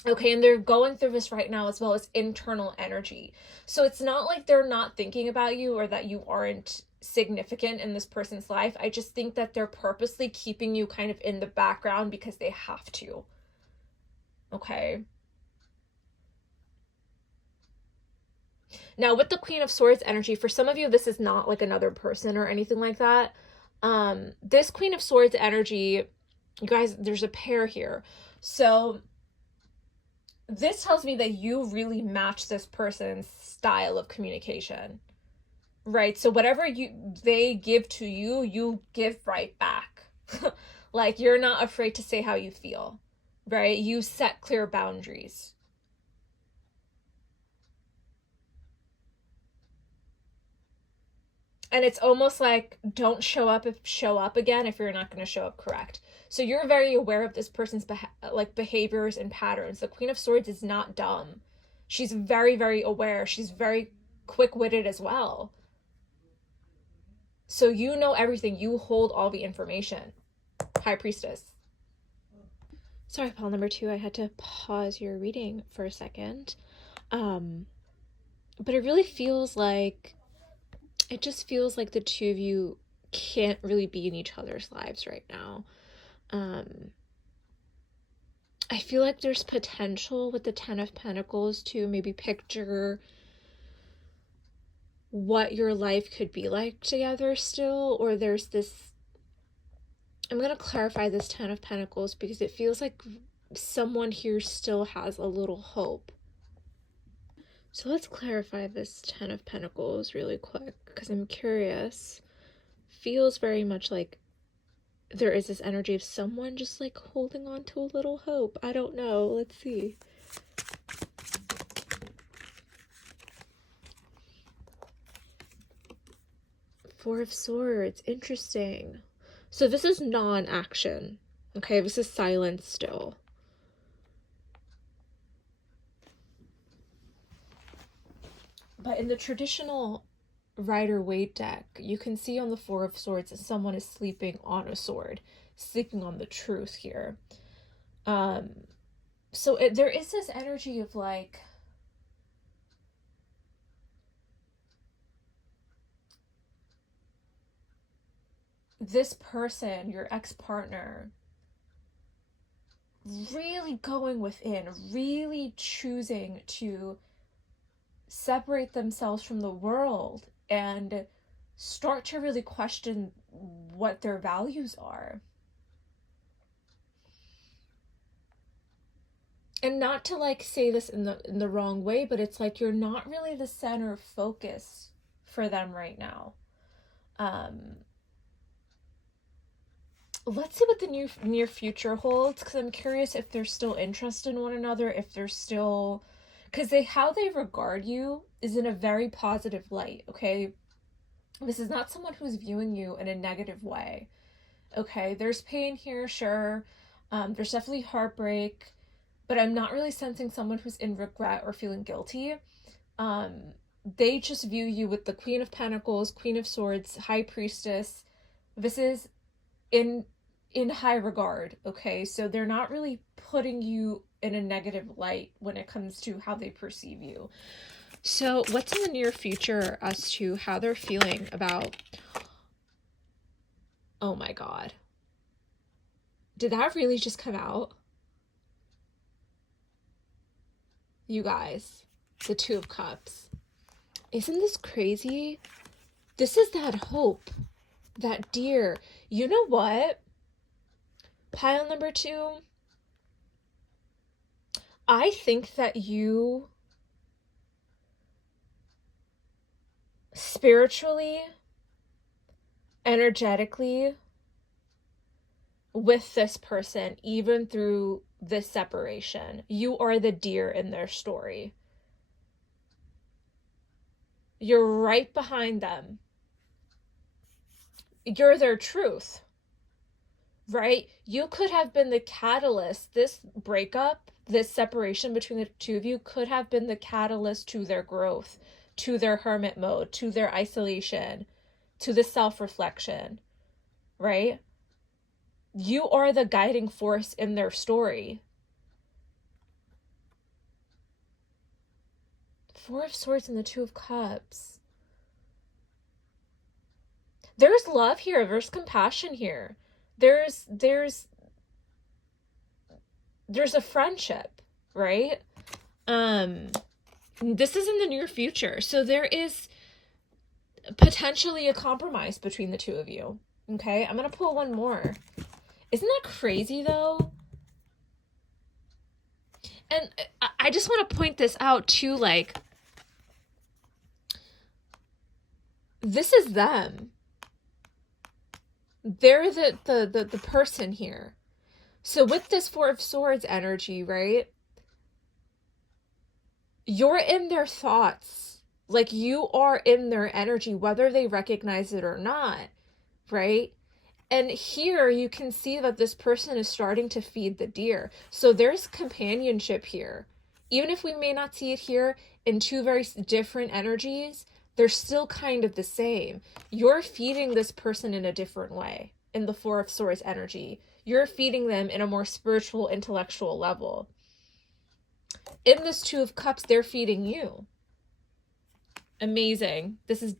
Okay, and they're going through this right now as well as internal energy. So it's not like they're not thinking about you or that you aren't significant in this person's life. I just think that they're purposely keeping you kind of in the background because they have to. Okay. Now, with the Queen of Swords energy, for some of you, this is not like another person or anything like that. This Queen of Swords energy, you guys, there's a pair here. So this tells me that you really match this person's style of communication, right? So whatever they give to you, you give right back. Like, you're not afraid to say how you feel, right? You set clear boundaries. And it's almost like don't show up again if you're not going to show up correct. So you're very aware of this person's behaviors and patterns. The Queen of Swords is not dumb. She's very, very aware. She's very quick-witted as well. So you know everything. You hold all the information. High Priestess. Sorry, pile number 2. I had to pause your reading for a second. But it really feels like it just feels like the two of you can't really be in each other's lives right now. I feel like there's potential with the Ten of Pentacles to maybe picture what your life could be like together still, or there's this, I'm going to clarify this Ten of Pentacles because it feels like someone here still has a little hope. So let's clarify this Ten of Pentacles really quick because I'm curious. Feels very much like there is this energy of someone just like holding on to a little hope. I don't know. Let's see. Four of Swords. Interesting. So this is non-action. Okay, this is silence still. But in the traditional Rider-Waite deck, you can see on the Four of Swords that someone is sleeping on a sword, sleeping on the truth here. So there is this energy of like, this person, your ex-partner, really going within, really choosing to separate themselves from the world and start to really question what their values are. And not to like say this in the wrong way, but it's like you're not really the center focus for them right now. Let's see what the near future holds, because I'm curious if they're still interested in one another, if they're still, because how they regard you is in a very positive light. Okay, this is not someone who's viewing you in a negative way. Okay, there's pain here, sure. There's definitely heartbreak, but I'm not really sensing someone who's in regret or feeling guilty. They just view you with the Queen of Pentacles, Queen of Swords, High Priestess. This is in high regard, okay? So they're not really putting you in a negative light when it comes to how they perceive you. So what's in the near future as to how they're feeling about, oh my God. Did that really just come out? You guys, the Two of Cups. Isn't this crazy? This is that hope, that deer. You know what? Pile number 2. I think that you spiritually, energetically, with this person, even through this separation, you are the deer in their story. You're right behind them. You're their truth, right? You could have been the catalyst. This breakup, this separation between the two of you could have been the catalyst to their growth, to their hermit mode, to their isolation, to the self-reflection, right? You are the guiding force in their story. Four of Swords and the Two of Cups. There's love here. There's compassion here. There's a friendship, right? This is in the near future. So there is potentially a compromise between the two of you. Okay, I'm going to pull one more. Isn't that crazy though? And I just want to point this out too, like, this is them. They're the person here. So with this Four of Swords energy, right? You're in their thoughts. Like, you are in their energy, whether they recognize it or not, right? And here you can see that this person is starting to feed the deer. So there's companionship here. Even if we may not see it here in two very different energies, they're still kind of the same. You're feeding this person in a different way in the Four of Swords energy. You're feeding them in a more spiritual, intellectual level. In this Two of Cups, they're feeding you. Amazing. This is,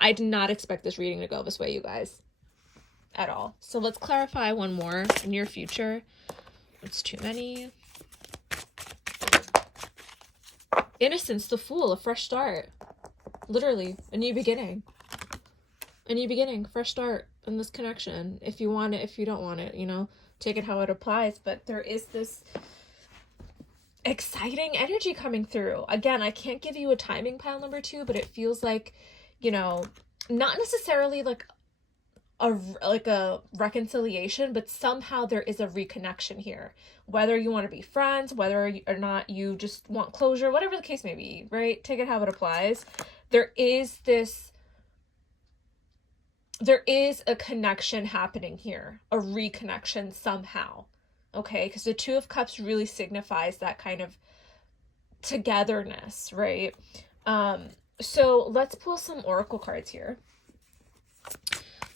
I did not expect this reading to go this way, you guys. At all. So let's clarify one more. Near future. It's too many. Innocence, the Fool, a fresh start. Literally, a new beginning. A new beginning, fresh start in this connection. If you want it, if you don't want it, you know, take it how it applies. But there is this exciting energy coming through. Again, I can't give you a timing, pile number 2, but it feels like, you know, not necessarily like a reconciliation, but somehow there is a reconnection here. Whether you want to be friends, whether or not you just want closure, whatever the case may be, right? Take it how it applies. There is a connection happening here, a reconnection somehow. Okay, because the Two of Cups really signifies that kind of togetherness, right? So let's pull some oracle cards here.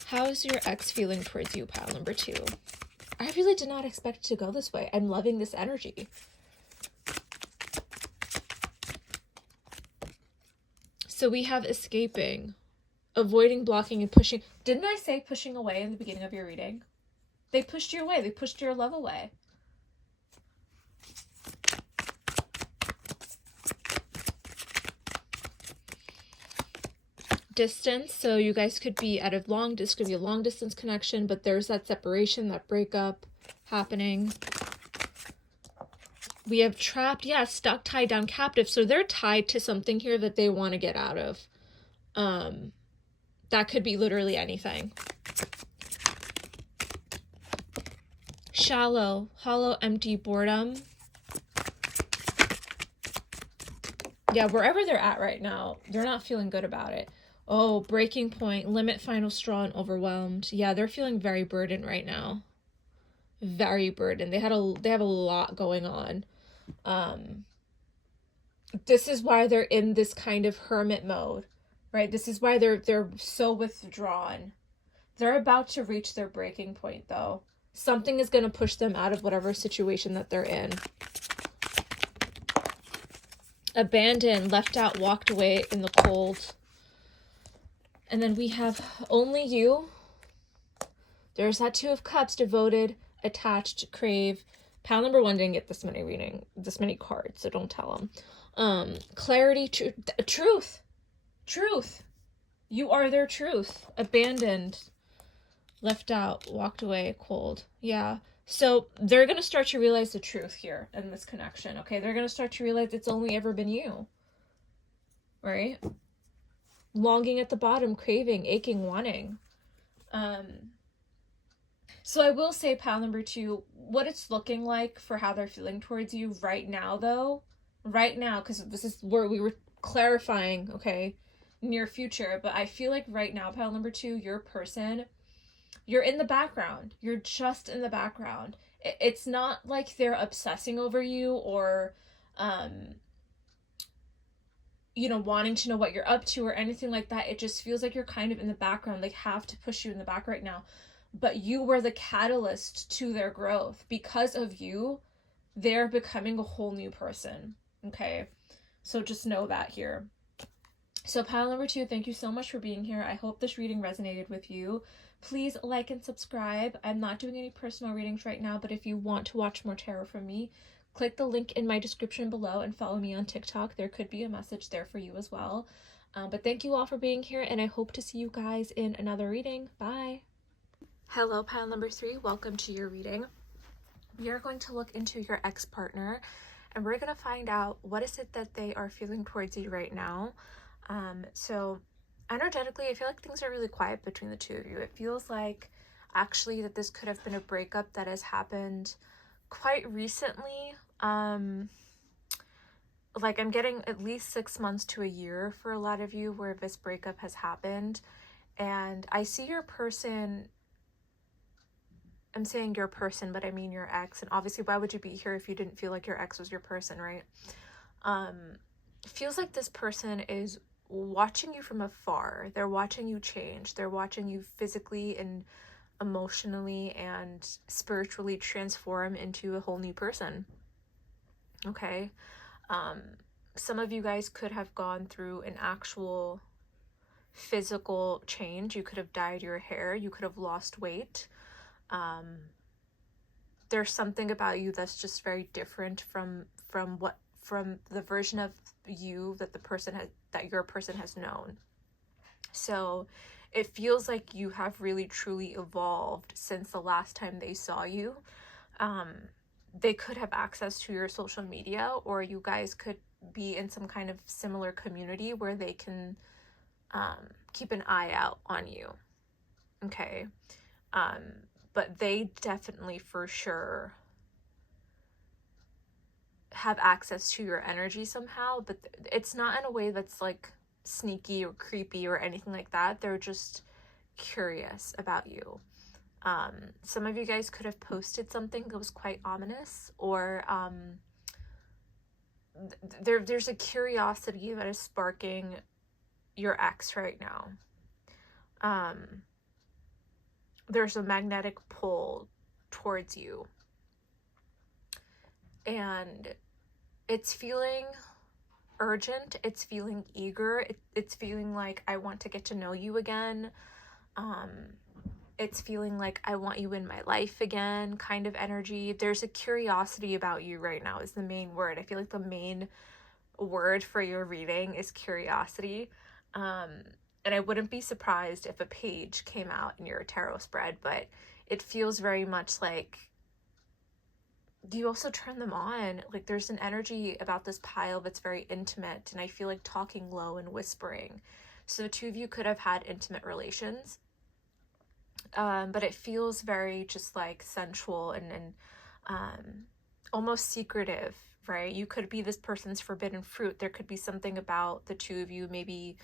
How's your ex feeling towards you, pile number 2? I really did not expect it to go this way. I'm loving this energy. So we have escaping, avoiding, blocking, and pushing. Didn't I say pushing away in the beginning of your reading? They pushed you away. They pushed your love away. Distance. So you guys could be at a long distance, could be a long distance connection, but there's that separation, that breakup happening. We have trapped, yeah, stuck, tied down, captive. So they're tied to something here that they want to get out of. That could be literally anything. Shallow, hollow, empty, boredom. Yeah, wherever they're at right now, they're not feeling good about it. Oh, breaking point, limit, final straw, and overwhelmed. Yeah, they're feeling very burdened right now. Very burdened. They have a lot going on. This is why they're in this kind of hermit mode, right? This is why they're so withdrawn. They're about to reach their breaking point, though. Something is going to push them out of whatever situation that they're in. Abandoned, left out, walked away in the cold. And then we have only you. There's that Two of Cups, devoted, attached, crave. Pile number 1 didn't get this many cards, so don't tell them. Clarity, truth. You are their truth. Abandoned, left out, walked away, cold. Yeah. So they're going to start to realize the truth here in this connection, okay? They're going to start to realize it's only ever been you, right? Longing at the bottom, craving, aching, wanting. So I will say, pile number 2, what it's looking like for how they're feeling towards you right now, though. Right now, because this is where we were clarifying, okay, near future. But I feel like right now, pile number 2, your person, you're in the background. You're just in the background. It's not like they're obsessing over you or, you know, wanting to know what you're up to or anything like that. It just feels like you're kind of in the background. They have to push you in the back right now. But you were the catalyst to their growth. Because of you, they're becoming a whole new person. Okay? So just know that here. So pile number 2, thank you so much for being here. I hope this reading resonated with you. Please like and subscribe. I'm not doing any personal readings right now, but if you want to watch more tarot from me, click the link in my description below and follow me on TikTok. There could be a message there for you as well. But thank you all for being here, and I hope to see you guys in another reading. Bye. Hello, pile number 3. Welcome to your reading. We are going to look into your ex-partner, and we're going to find out what is it that they are feeling towards you right now. So energetically, I feel like things are really quiet between the two of you. It feels like actually that this could have been a breakup that has happened quite recently. Like I'm getting at least 6 months to a year for a lot of you where this breakup has happened. And I see your person, I'm saying your person, but I mean your ex. And obviously, why would you be here if you didn't feel like your ex was your person, right? Feels like this person is watching you from afar. They're watching you change. They're watching you physically and emotionally and spiritually transform into a whole new person. Okay? Some of you guys could have gone through an actual physical change. You could have dyed your hair. You could have lost weight. There's something about you that's just very different from the version of you that the person that your person has known. So it feels like you have really truly evolved since the last time they saw you. They could have access to your social media, or you guys could be in some kind of similar community where they can keep an eye out on you. Okay. But they definitely for sure have access to your energy somehow, but it's not in a way that's like sneaky or creepy or anything like that. They're just curious about you. Some of you guys could have posted something that was quite ominous, or there's a curiosity that is sparking your ex right now. There's a magnetic pull towards you, and it's feeling urgent, it's feeling eager, it's feeling like I want to get to know you again. It's feeling like I want you in my life again kind of energy. There's a curiosity about you right now is the main word. I feel like the main word for your reading is curiosity. And I wouldn't be surprised if a page came out in your tarot spread, but it feels very much like you also turn them on. Like there's an energy about this pile that's very intimate, and I feel like talking low and whispering. So the two of you could have had intimate relations. But it feels very just like sensual and almost secretive, right? You could be this person's forbidden fruit. There could be something about the two of you. Maybe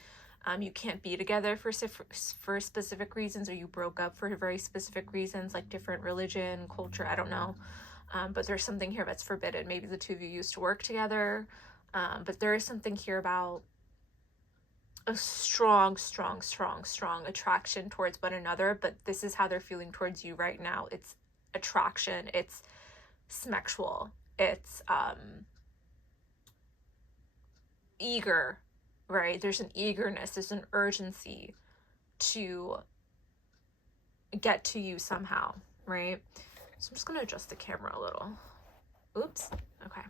you can't be together for specific reasons, or you broke up for very specific reasons, like different religion, culture, I don't know. But there's something here that's forbidden. Maybe the two of you used to work together, but there is something here about a strong attraction towards one another, but this is how they're feeling towards you right now. It's attraction, it's sexual, it's eager, right? There's an eagerness, there's an urgency to get to you somehow, right? So I'm just going to adjust the camera a little. Oops. Okay.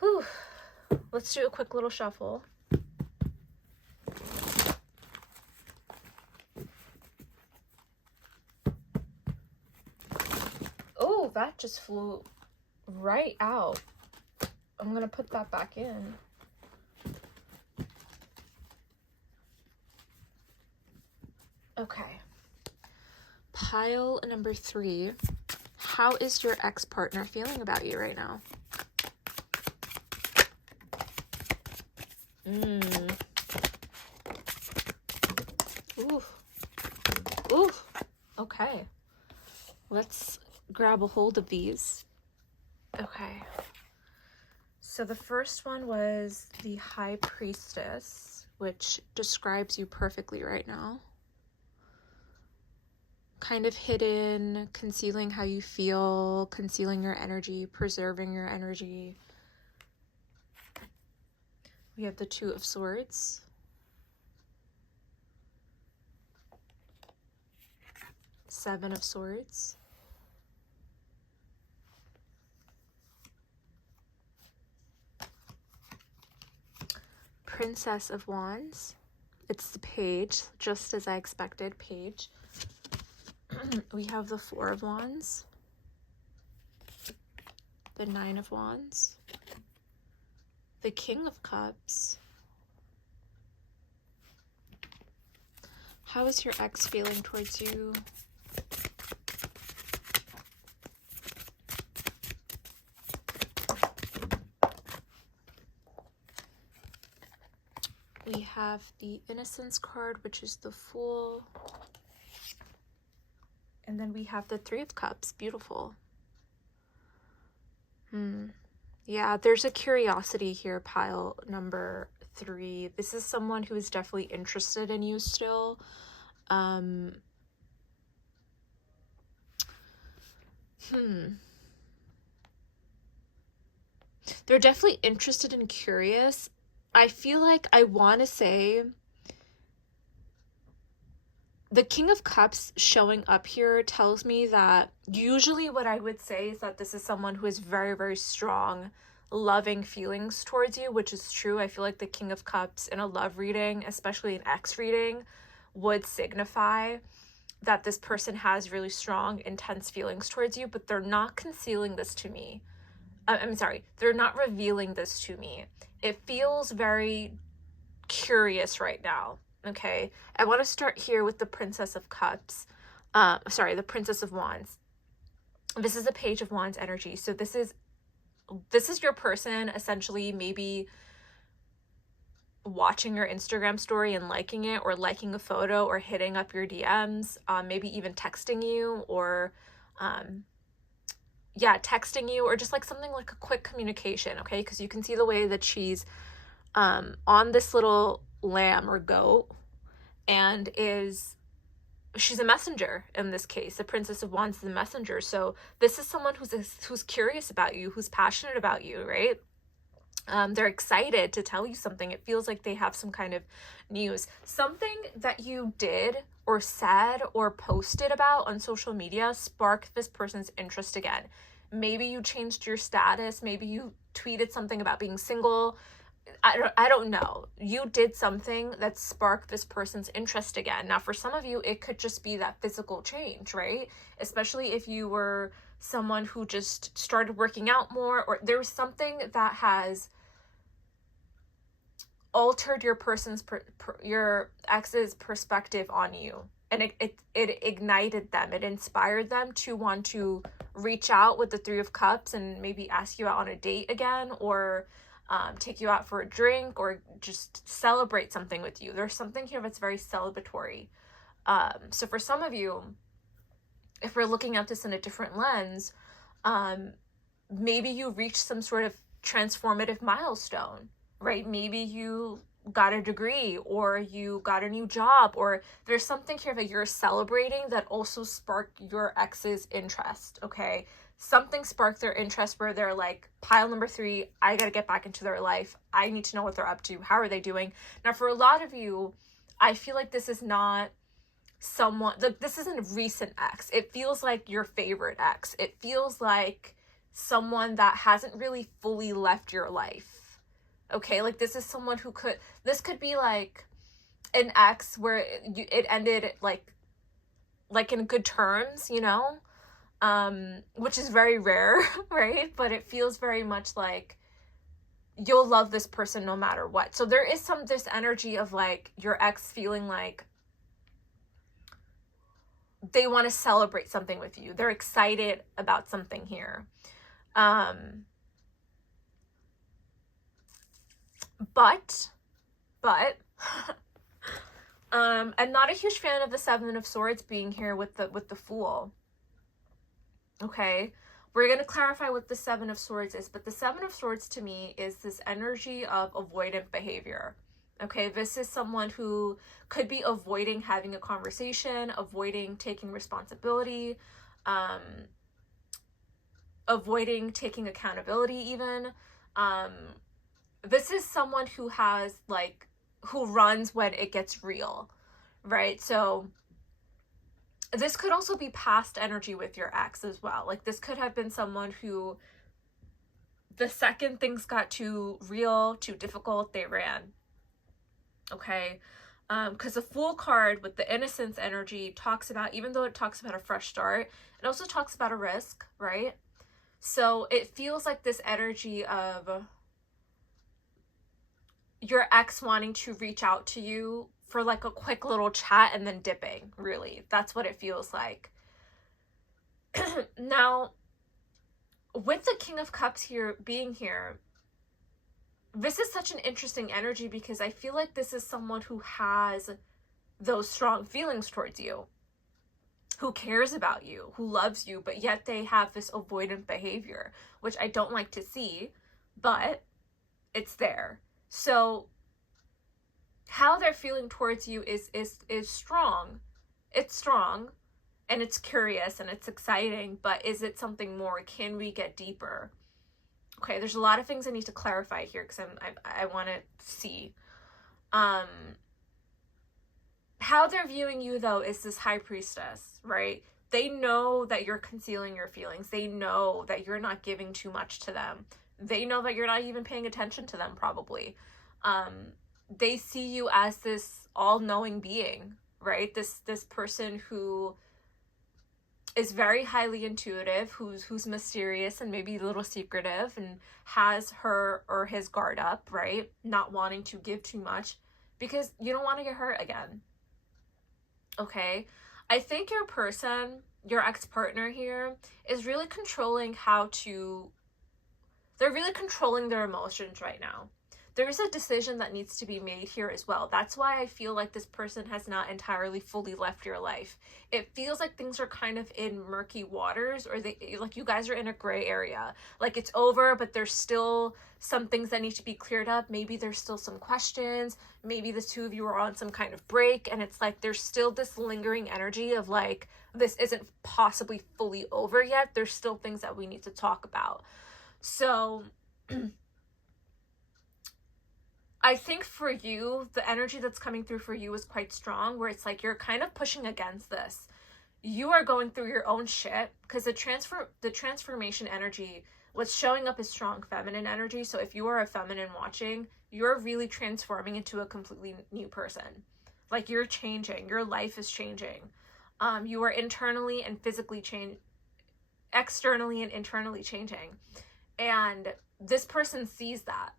Whew. Let's do a quick little shuffle. Oh, that just flew right out. I'm going to put that back in. Okay. Pile number 3. How is your ex-partner feeling about you right now? Ooh. Okay. Let's grab a hold of these. Okay. So the first one was the High Priestess, which describes you perfectly right now. Kind of hidden, concealing how you feel, concealing your energy, preserving your energy. We have the Two of Swords. Seven of Swords. Princess of Wands. It's the Page, just as I expected, Page. We have the Four of Wands. The Nine of Wands. The King of Cups. How is your ex feeling towards you? We have the Innocence card, which is the Fool. And then we have the Three of Cups. Beautiful. Yeah, there's a curiosity here, pile number 3. This is someone who is definitely interested in you still. They're definitely interested and curious. I feel like I want to say the King of Cups showing up here tells me that usually what I would say is that this is someone who is very, very strong, loving feelings towards you, which is true. I feel like the King of Cups in a love reading, especially an ex reading, would signify that this person has really strong, intense feelings towards you, but they're not concealing this to me. I'm sorry, they're not revealing this to me. It feels very curious right now, okay? I want to start here with the Princess of Cups. The Princess of Wands. This is a Page of Wands energy. So this is your person essentially maybe watching your Instagram story and liking it, or liking a photo, or hitting up your DMs, maybe even texting you, or texting you, or just like something like a quick communication, okay? Because you can see the way that she's on this little lamb or goat, and she's a messenger in this case. The Princess of Wands is a messenger. So this is someone who's curious about you, who's passionate about you, right? They're excited to tell you something. It feels like they have some kind of news. Something that you did or said or posted about on social media sparked this person's interest again. Maybe you changed your status. Maybe you tweeted something about being single. I don't know. You did something that sparked this person's interest again. Now, for some of you, it could just be that physical change, right? Especially if you were someone who just started working out more, or there's something that has altered your ex's perspective on you, and it ignited them. It inspired them to want to reach out with the Three of Cups and maybe ask you out on a date again, or take you out for a drink, or just celebrate something with you. There's something here that's very celebratory. So for some of you, if we're looking at this in a different lens, maybe you reached some sort of transformative milestone, right? Maybe you got a degree, or you got a new job, or there's something here that you're celebrating that also sparked your ex's interest, okay? Something sparked their interest where they're like, pile number 3, I gotta get back into their life. I need to know what they're up to. How are they doing? Now, for a lot of you, I feel like this is not someone, this isn't a recent ex. It feels like your favorite ex. It feels like someone that hasn't really fully left your life. Okay, like this is someone this could be like an ex where it ended like in good terms, you know? Which is very rare, right? But it feels very much like you'll love this person no matter what. So there is this energy of like your ex feeling like they want to celebrate something with you. They're excited about something here. But I'm not a huge fan of the Seven of Swords being here with the Fool. Okay, we're going to clarify what the Seven of Swords is, but the Seven of Swords to me is this energy of avoidant behavior. Okay, this is someone who could be avoiding having a conversation, avoiding taking responsibility, avoiding taking accountability even. This is someone who who runs when it gets real, right? So this could also be past energy with your ex as well. Like this could have been someone who, the second things got too real, too difficult, they ran. Okay, because the Fool card with the Innocence energy talks about, even though it talks about a fresh start, it also talks about a risk, right? So it feels like this energy of your ex wanting to reach out to you for like a quick little chat and then dipping, really. That's what it feels like. Now, with the King of Cups here being here, this is such an interesting energy because I feel like this is someone who has those strong feelings towards you, who cares about you, who loves you, but yet they have this avoidant behavior, which I don't like to see, but it's there. So how they're feeling towards you is strong. It's strong and it's curious and it's exciting, but is it something more? Can we get deeper? Okay, there's a lot of things I need to clarify here because I want to see. How they're viewing you though is this High Priestess, right? They know that you're concealing your feelings. They know that you're not giving too much to them. They know that you're not even paying attention to them, probably. They see you as this all-knowing being, right? This person who is very highly intuitive, who's mysterious and maybe a little secretive, and has her or his guard up, right? Not wanting to give too much because you don't want to get hurt again. Okay? I think your person, your ex-partner here, is really controlling they're really controlling their emotions right now. There's a decision that needs to be made here as well. That's why I feel like this person has not entirely fully left your life. It feels like things are kind of in murky waters, or like you guys are in a gray area. Like it's over, but there's still some things that need to be cleared up. Maybe there's still some questions. Maybe the two of you are on some kind of break, and it's like there's still this lingering energy of like, this isn't possibly fully over yet. There's still things that we need to talk about. So I think for you, the energy that's coming through for you is quite strong, where it's like you're kind of pushing against this. You are going through your own shit, because the transformation energy, what's showing up is strong feminine energy. So if you are a feminine watching, you're really transforming into a completely new person. Like you're changing. Your life is changing. You are internally and physically externally and internally changing. And this person sees that.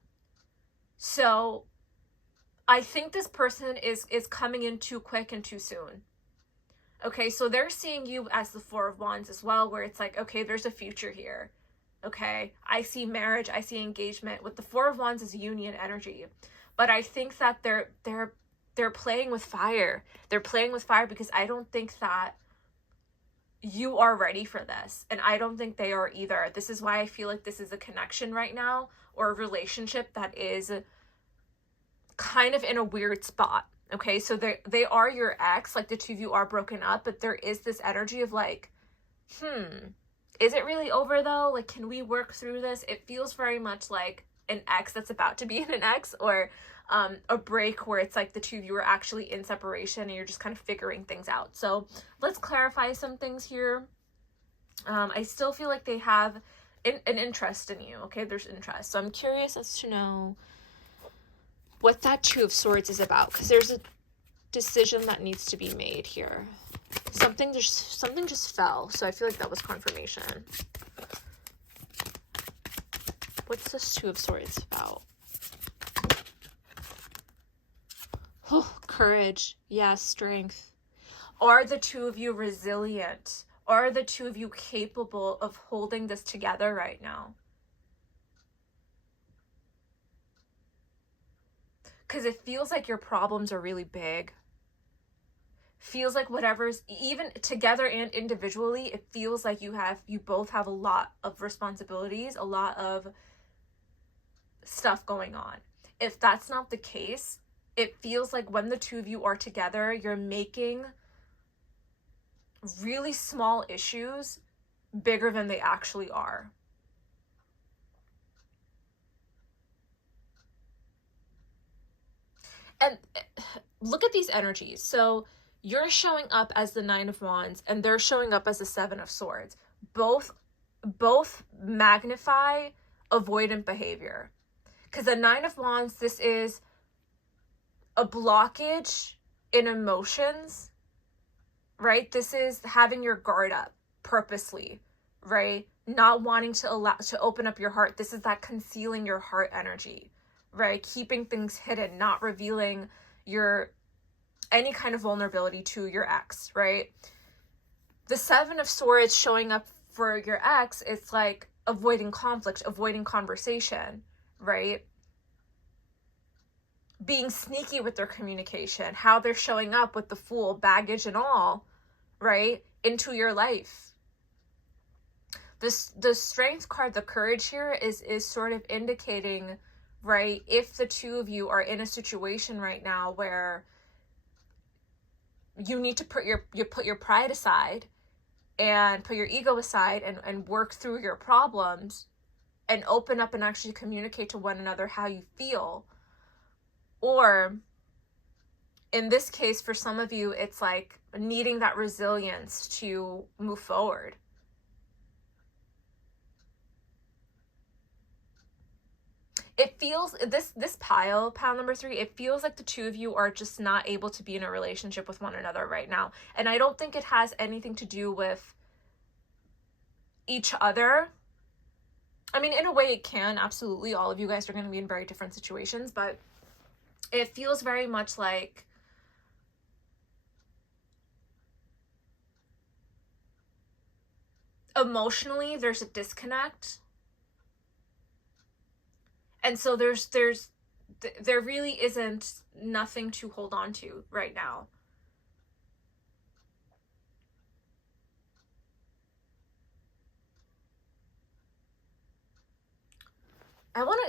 So I think this person is coming in too quick and too soon. Okay, so they're seeing you as the Four of Wands as well, where it's like, okay, there's a future here. Okay, I see marriage, I see engagement. With the Four of Wands is union energy. But I think that they're playing with fire. They're playing with fire because I don't think that you are ready for this, and I don't think they are either. This is why I feel like this is a connection right now, or a relationship that is kind of in a weird spot. Okay, so they are your ex, like the two of you are broken up, but there is this energy of like, is it really over though? Like, can we work through this? It feels very much like an ex that's about to be in an ex, or a break where it's like the two of you are actually in separation and you're just kind of figuring things out. So let's clarify some things here. I still feel like they have an interest in you. Okay, there's interest. So I'm curious as to know what that Two of Swords is about, because there's a decision that needs to be made here. Something just fell, so I feel like that was confirmation. What's this Two of Swords about? Oh, courage. Yeah, strength. Are the two of you resilient? Are the two of you capable of holding this together right now? Because it feels like your problems are really big. Feels like whatever's, even together and individually, it feels like you both have a lot of responsibilities, a lot of stuff going on. If that's not the case, it feels like when the two of you are together, you're making really small issues bigger than they actually are. And look at these energies. So you're showing up as the Nine of Wands, and they're showing up as the Seven of Swords. Both magnify avoidant behavior. Because the Nine of Wands, this is a blockage in emotions, right? This is having your guard up purposely, right? Not wanting to open up your heart. This is that concealing your heart energy, right? Keeping things hidden, not revealing any kind of vulnerability to your ex, right? The Seven of Swords showing up for your ex, it's like avoiding conflict, avoiding conversation, right? Being sneaky with their communication, how they're showing up with the Fool, baggage and all, right, into your life. The Strength card, the Courage here is sort of indicating, right, if the two of you are in a situation right now where you need to put your pride aside and put your ego aside and work through your problems and open up and actually communicate to one another how you feel. Or in this case, for some of you, it's like needing that resilience to move forward. it feels, this pile number 3, it feels like the two of you are just not able to be in a relationship with one another right now. And I don't think it has anything to do with each other. I mean, in a way it can, absolutely. All of you guys are going to be in very different situations, but it feels very much like emotionally there's a disconnect. And so there really isn't nothing to hold on to right now.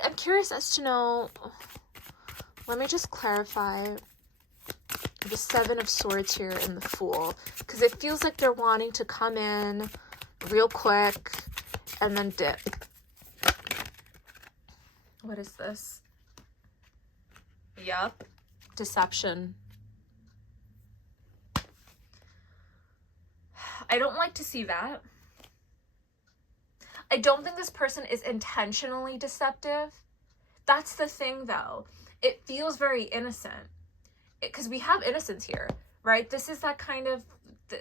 I'm curious as to know, let me just clarify the 7 of Swords here and the Fool, because it feels like they're wanting to come in real quick and then dip. What is this? Yup. Deception. I don't like to see that. I don't think this person is intentionally deceptive. That's the thing, though. It feels very innocent. Because we have innocence here, right? This is that kind of,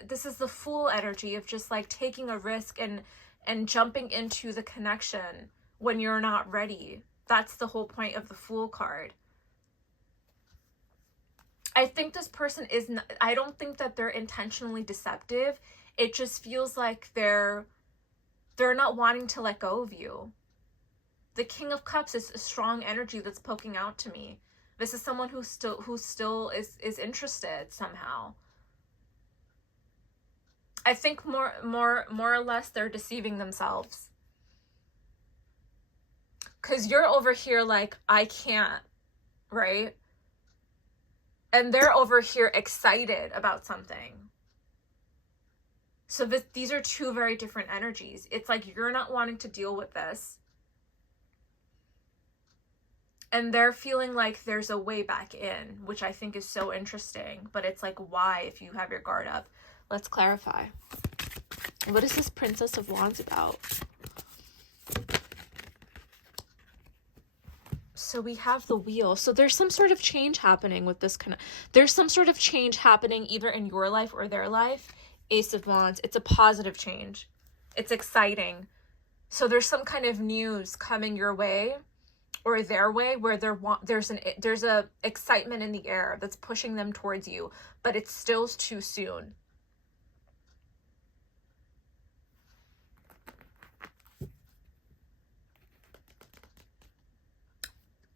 this is the Fool energy of just like taking a risk and jumping into the connection when you're not ready. That's the whole point of the Fool card. I think this person is, I don't think that they're intentionally deceptive. It just feels like they're not wanting to let go of you. The King of Cups is a strong energy that's poking out to me. This is someone who still is interested somehow. I think more or less they're deceiving themselves. Cause you're over here like, I can't, right? And they're over here excited about something. So these are two very different energies. It's like you're not wanting to deal with this. And they're feeling like there's a way back in, which I think is so interesting. But it's like, why if you have your guard up? Let's clarify. What is this Princess of Wands about? So we have the Wheel. So there's some sort of change happening with this kind of... There's some sort of change happening either in your life or their life. Ace of Wands. It's a positive change. It's exciting. So there's some kind of news coming your way or their way where there's a excitement in the air that's pushing them towards you, but it's still too soon.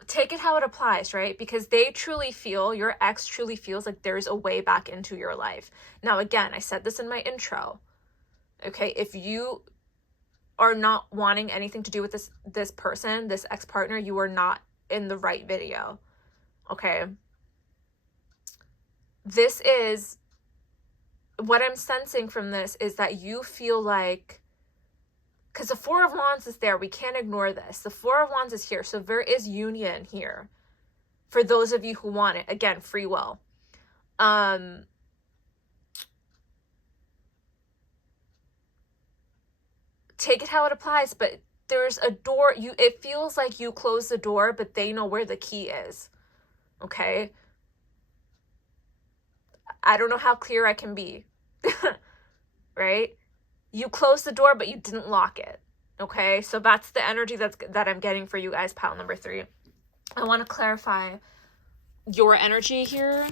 Take it how it applies, right? Because they truly feel, your ex truly feels like there's a way back into your life. Now, again, I said this in my intro. Okay, if you are not wanting anything to do with this person, this ex-partner, you are not in the right video. Okay? This is, what I'm sensing from this is that you feel like, because the Four of Wands is there, we can't ignore this. The Four of Wands is here, so there is union here. For those of you who want it, again, free will. Take it how it applies, but there's a door. It feels like you close the door, but they know where the key is. Okay? I don't know how clear I can be. Right? You closed the door, but you didn't lock it. Okay? So that's the energy that I'm getting for you guys, pile number 3. I want to clarify your energy here.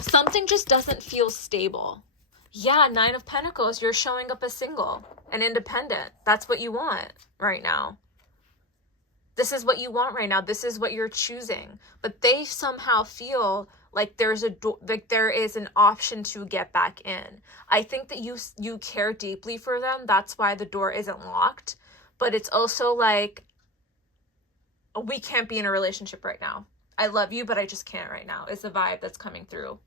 Something just doesn't feel stable. Yeah, 9 of Pentacles, you're showing up as single and independent. That's what you want right now. This is what you want right now. This is what you're choosing. But they somehow feel like there is an option to get back in. I think that you care deeply for them. That's why the door isn't locked. But it's also like, we can't be in a relationship right now. I love you, but I just can't right now. It's the vibe that's coming through.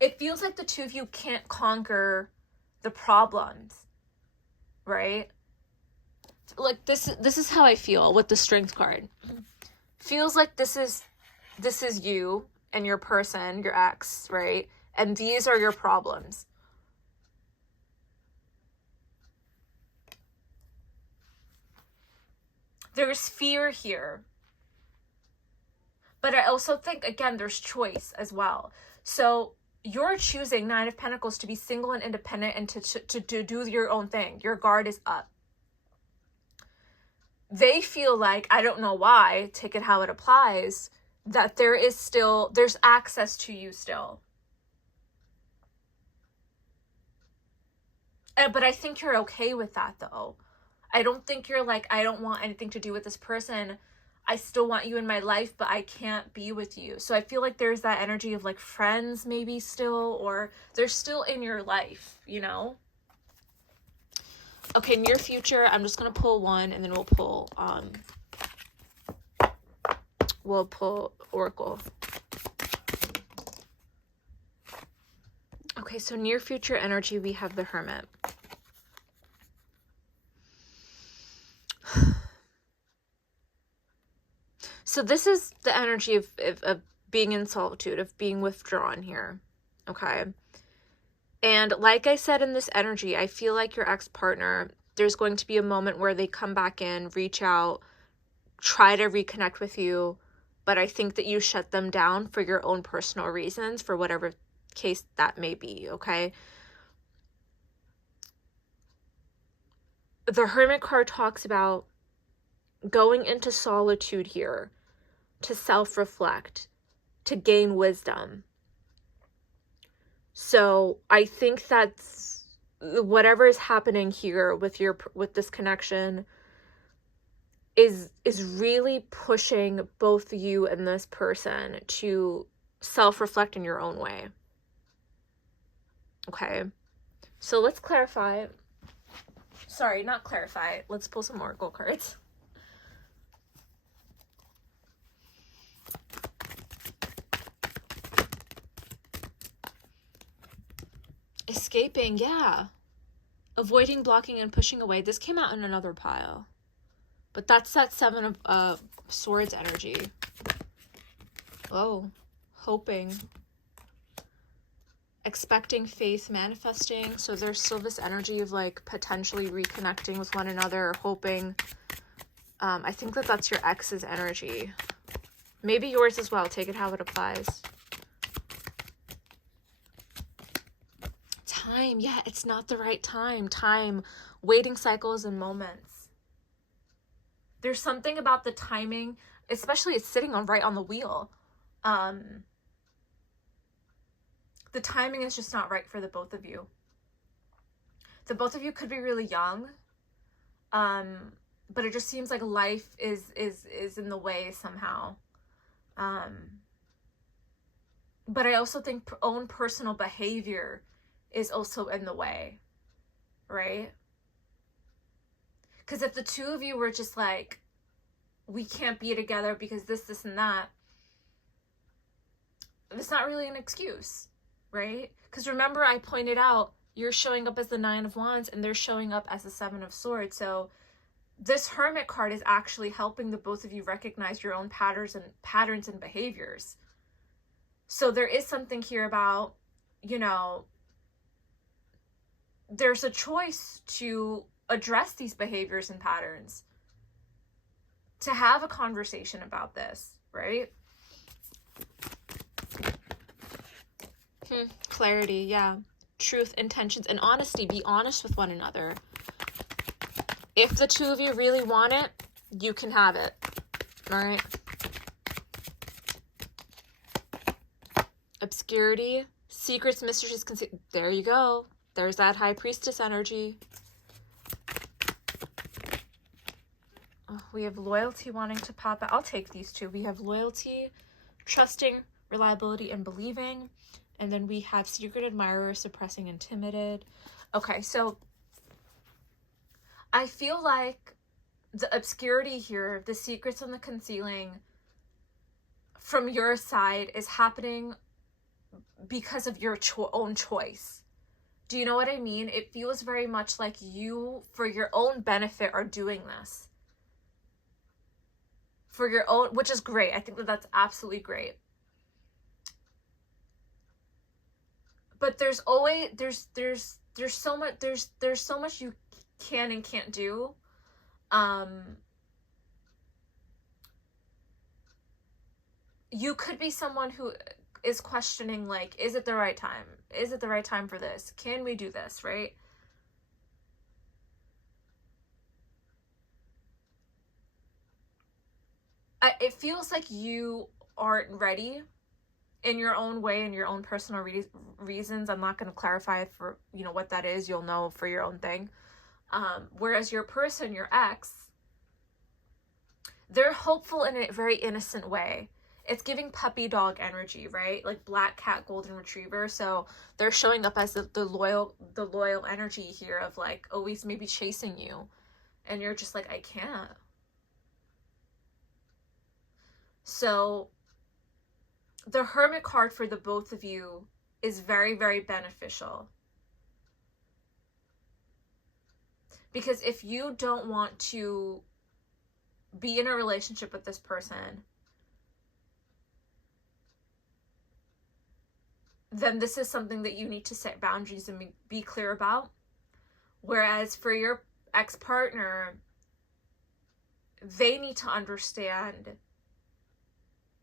It feels like the two of you can't conquer the problems, right? Like this is how I feel with the Strength card. Feels like this is you and your person, your ex, right? And these are your problems. There's fear here. But I also think, again, there's choice as well. So you're choosing, Nine of Pentacles, to be single and independent and to do your own thing. Your guard is up. They feel like, I don't know why, take it how it applies, that there's access to you still. But I think you're okay with that, though. I don't think you're like, I don't want anything to do with this person. I still want you in my life, but I can't be with you. So I feel like there's that energy of like friends maybe still, or they're still in your life, you know? Okay, near future, I'm just going to pull one and then we'll pull Oracle. Okay, so near future energy, we have the Hermit. So this is the energy of being in solitude, of being withdrawn here, okay? And like I said in this energy, I feel like your ex-partner, there's going to be a moment where they come back in, reach out, try to reconnect with you, but I think that you shut them down for your own personal reasons, for whatever case that may be, okay? The Hermit card talks about going into solitude here to self-reflect, to gain wisdom. So I think that's whatever is happening here with this connection is really pushing both you and this person to self-reflect in your own way. Okay, so let's clarify. Sorry, not clarify. Let's pull some Oracle cards. Escaping, yeah. Avoiding, blocking, and pushing away. This came out in another pile. But that's that Seven of Swords energy. Oh, hoping. Expecting, faith, manifesting. So there's still this energy of like potentially reconnecting with one another, or hoping. I think that that's your ex's energy. Maybe yours as well. Take it how it applies. Time, yeah, it's not the right time. Time, waiting cycles and moments. There's something about the timing, especially it's sitting right on the wheel. The timing is just not right for the both of you. The both of you could be really young, but it just seems like life is in the way somehow. But I also think own personal behavior is also in the way, right? Because if the two of you were just like, we can't be together because this, and that, it's not really an excuse, right? Because remember, I pointed out, you're showing up as the Nine of Wands and they're showing up as the Seven of Swords. So this Hermit card is actually helping the both of you recognize your own patterns and behaviors. So there is something here about, you know, there's a choice to address these behaviors and patterns, to have a conversation about this, right? Clarity, yeah. Truth, intentions, and honesty. Be honest with one another. If the two of you really want it, you can have it. All right? Obscurity, secrets, mysteries, there you go. There's that High Priestess energy. Oh, we have loyalty wanting to pop out. I'll take these two. We have loyalty, trusting, reliability, and believing. And then we have secret admirer, suppressing, and timid. Okay, so I feel like the obscurity here, the secrets and the concealing from your side is happening because of your own choice. Do you know what I mean? It feels very much like you, for your own benefit, are doing this. For your own, which is great. I think that that's absolutely great. but there's always, there's so much, there's so much you can and can't do. You could be someone who is questioning, like, is it the right time? Is it the right time for this? Can we do this, right? It feels like you aren't ready in your own way, in your own personal reasons. I'm not going to clarify for, you know, what that is. You'll know for your own thing. Whereas your person, your ex, they're hopeful in a very innocent way. It's giving puppy dog energy, right? Like black cat, golden retriever. So they're showing up as the loyal energy here of like always maybe chasing you. And you're just like, I can't. So the Hermit card for the both of you is very, very beneficial. Because if you don't want to be in a relationship with this person, then this is something that you need to set boundaries and be clear about. Whereas for your ex-partner, they need to understand,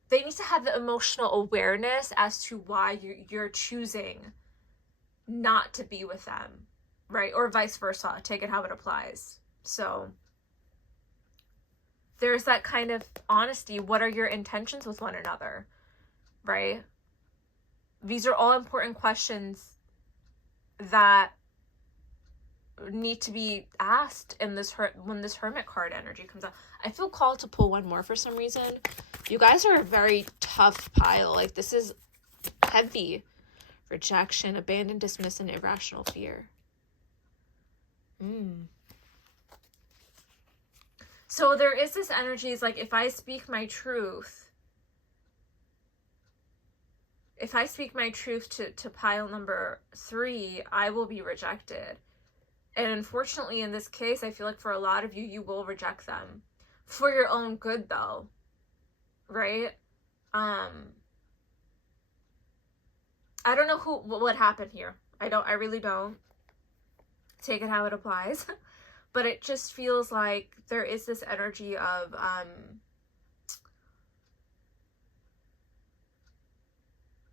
they need to have the emotional awareness as to why you're choosing not to be with them, right? Or vice versa, take it how it applies. So there's that kind of honesty. What are your intentions with one another, right? These are all important questions that need to be asked in this when this Hermit card energy comes out. I feel called to pull one more for some reason. You guys are a very tough pile. Like, this is heavy. Rejection, abandon, dismiss, and irrational fear. So there is this energy, is like, if I speak my truth to pile number 3, I will be rejected. And unfortunately, in this case, I feel like for a lot of you, you will reject them. For your own good, though. Right? I don't know what happened here. I really don't. Take it how it applies. But it just feels like there is this energy of,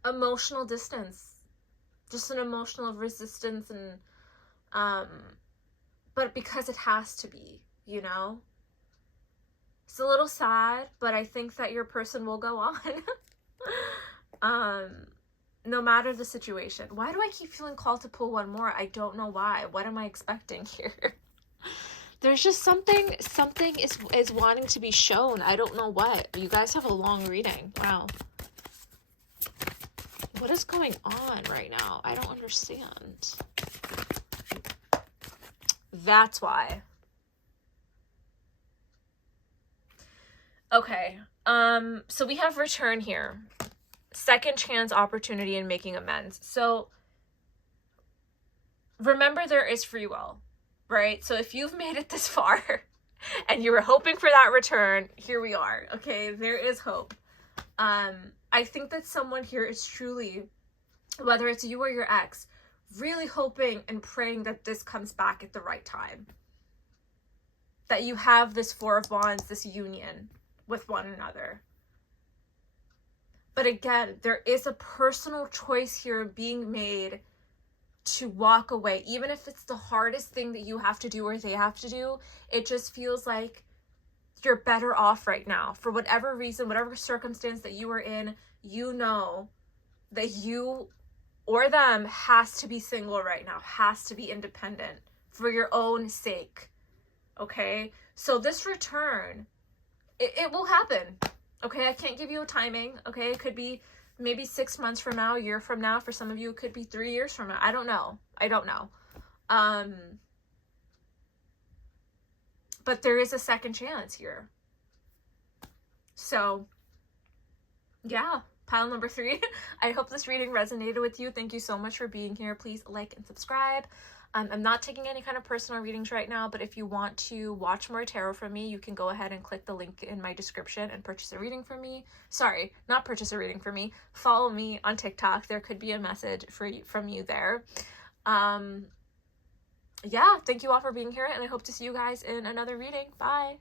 emotional distance. Just an emotional resistance, and, but because it has to be, you know? It's a little sad, but I think that your person will go on. No matter the situation. Why do I keep feeling called to pull one more? I don't know why. What am I expecting here? There's just something is wanting to be shown. I don't know what. You guys have a long reading. Wow. What is going on right now? I don't understand. That's why. Okay. So we have return here. Second chance, opportunity, and making amends. So remember, there is free will, right? So if you've made it this far and you were hoping for that return, here we are. Okay, there is hope. I think that someone here is truly, whether it's you or your ex, really hoping and praying that this comes back at the right time. That you have this 4 of Wands, this union with one another. But again, there is a personal choice here being made to walk away. Even if it's the hardest thing that you have to do or they have to do, it just feels like you're better off right now. For whatever reason, whatever circumstance that you are in, you know that you or them has to be single right now, has to be independent for your own sake. Okay? So this return, it will happen. Okay? I can't give you a timing. Okay? It could be maybe 6 months from now, a year from now. For some of you, it could be 3 years from now. I don't know. But there is a second chance here. So, yeah, pile number 3. I hope this reading resonated with you. Thank you so much for being here. Please like and subscribe. I'm not taking any kind of personal readings right now, but if you want to watch more tarot from me, you can go ahead and click the link in my description and purchase a reading from me. Sorry, not purchase a reading from me. Follow me on TikTok. There could be a message from you there. Yeah, thank you all for being here, and I hope to see you guys in another reading. Bye!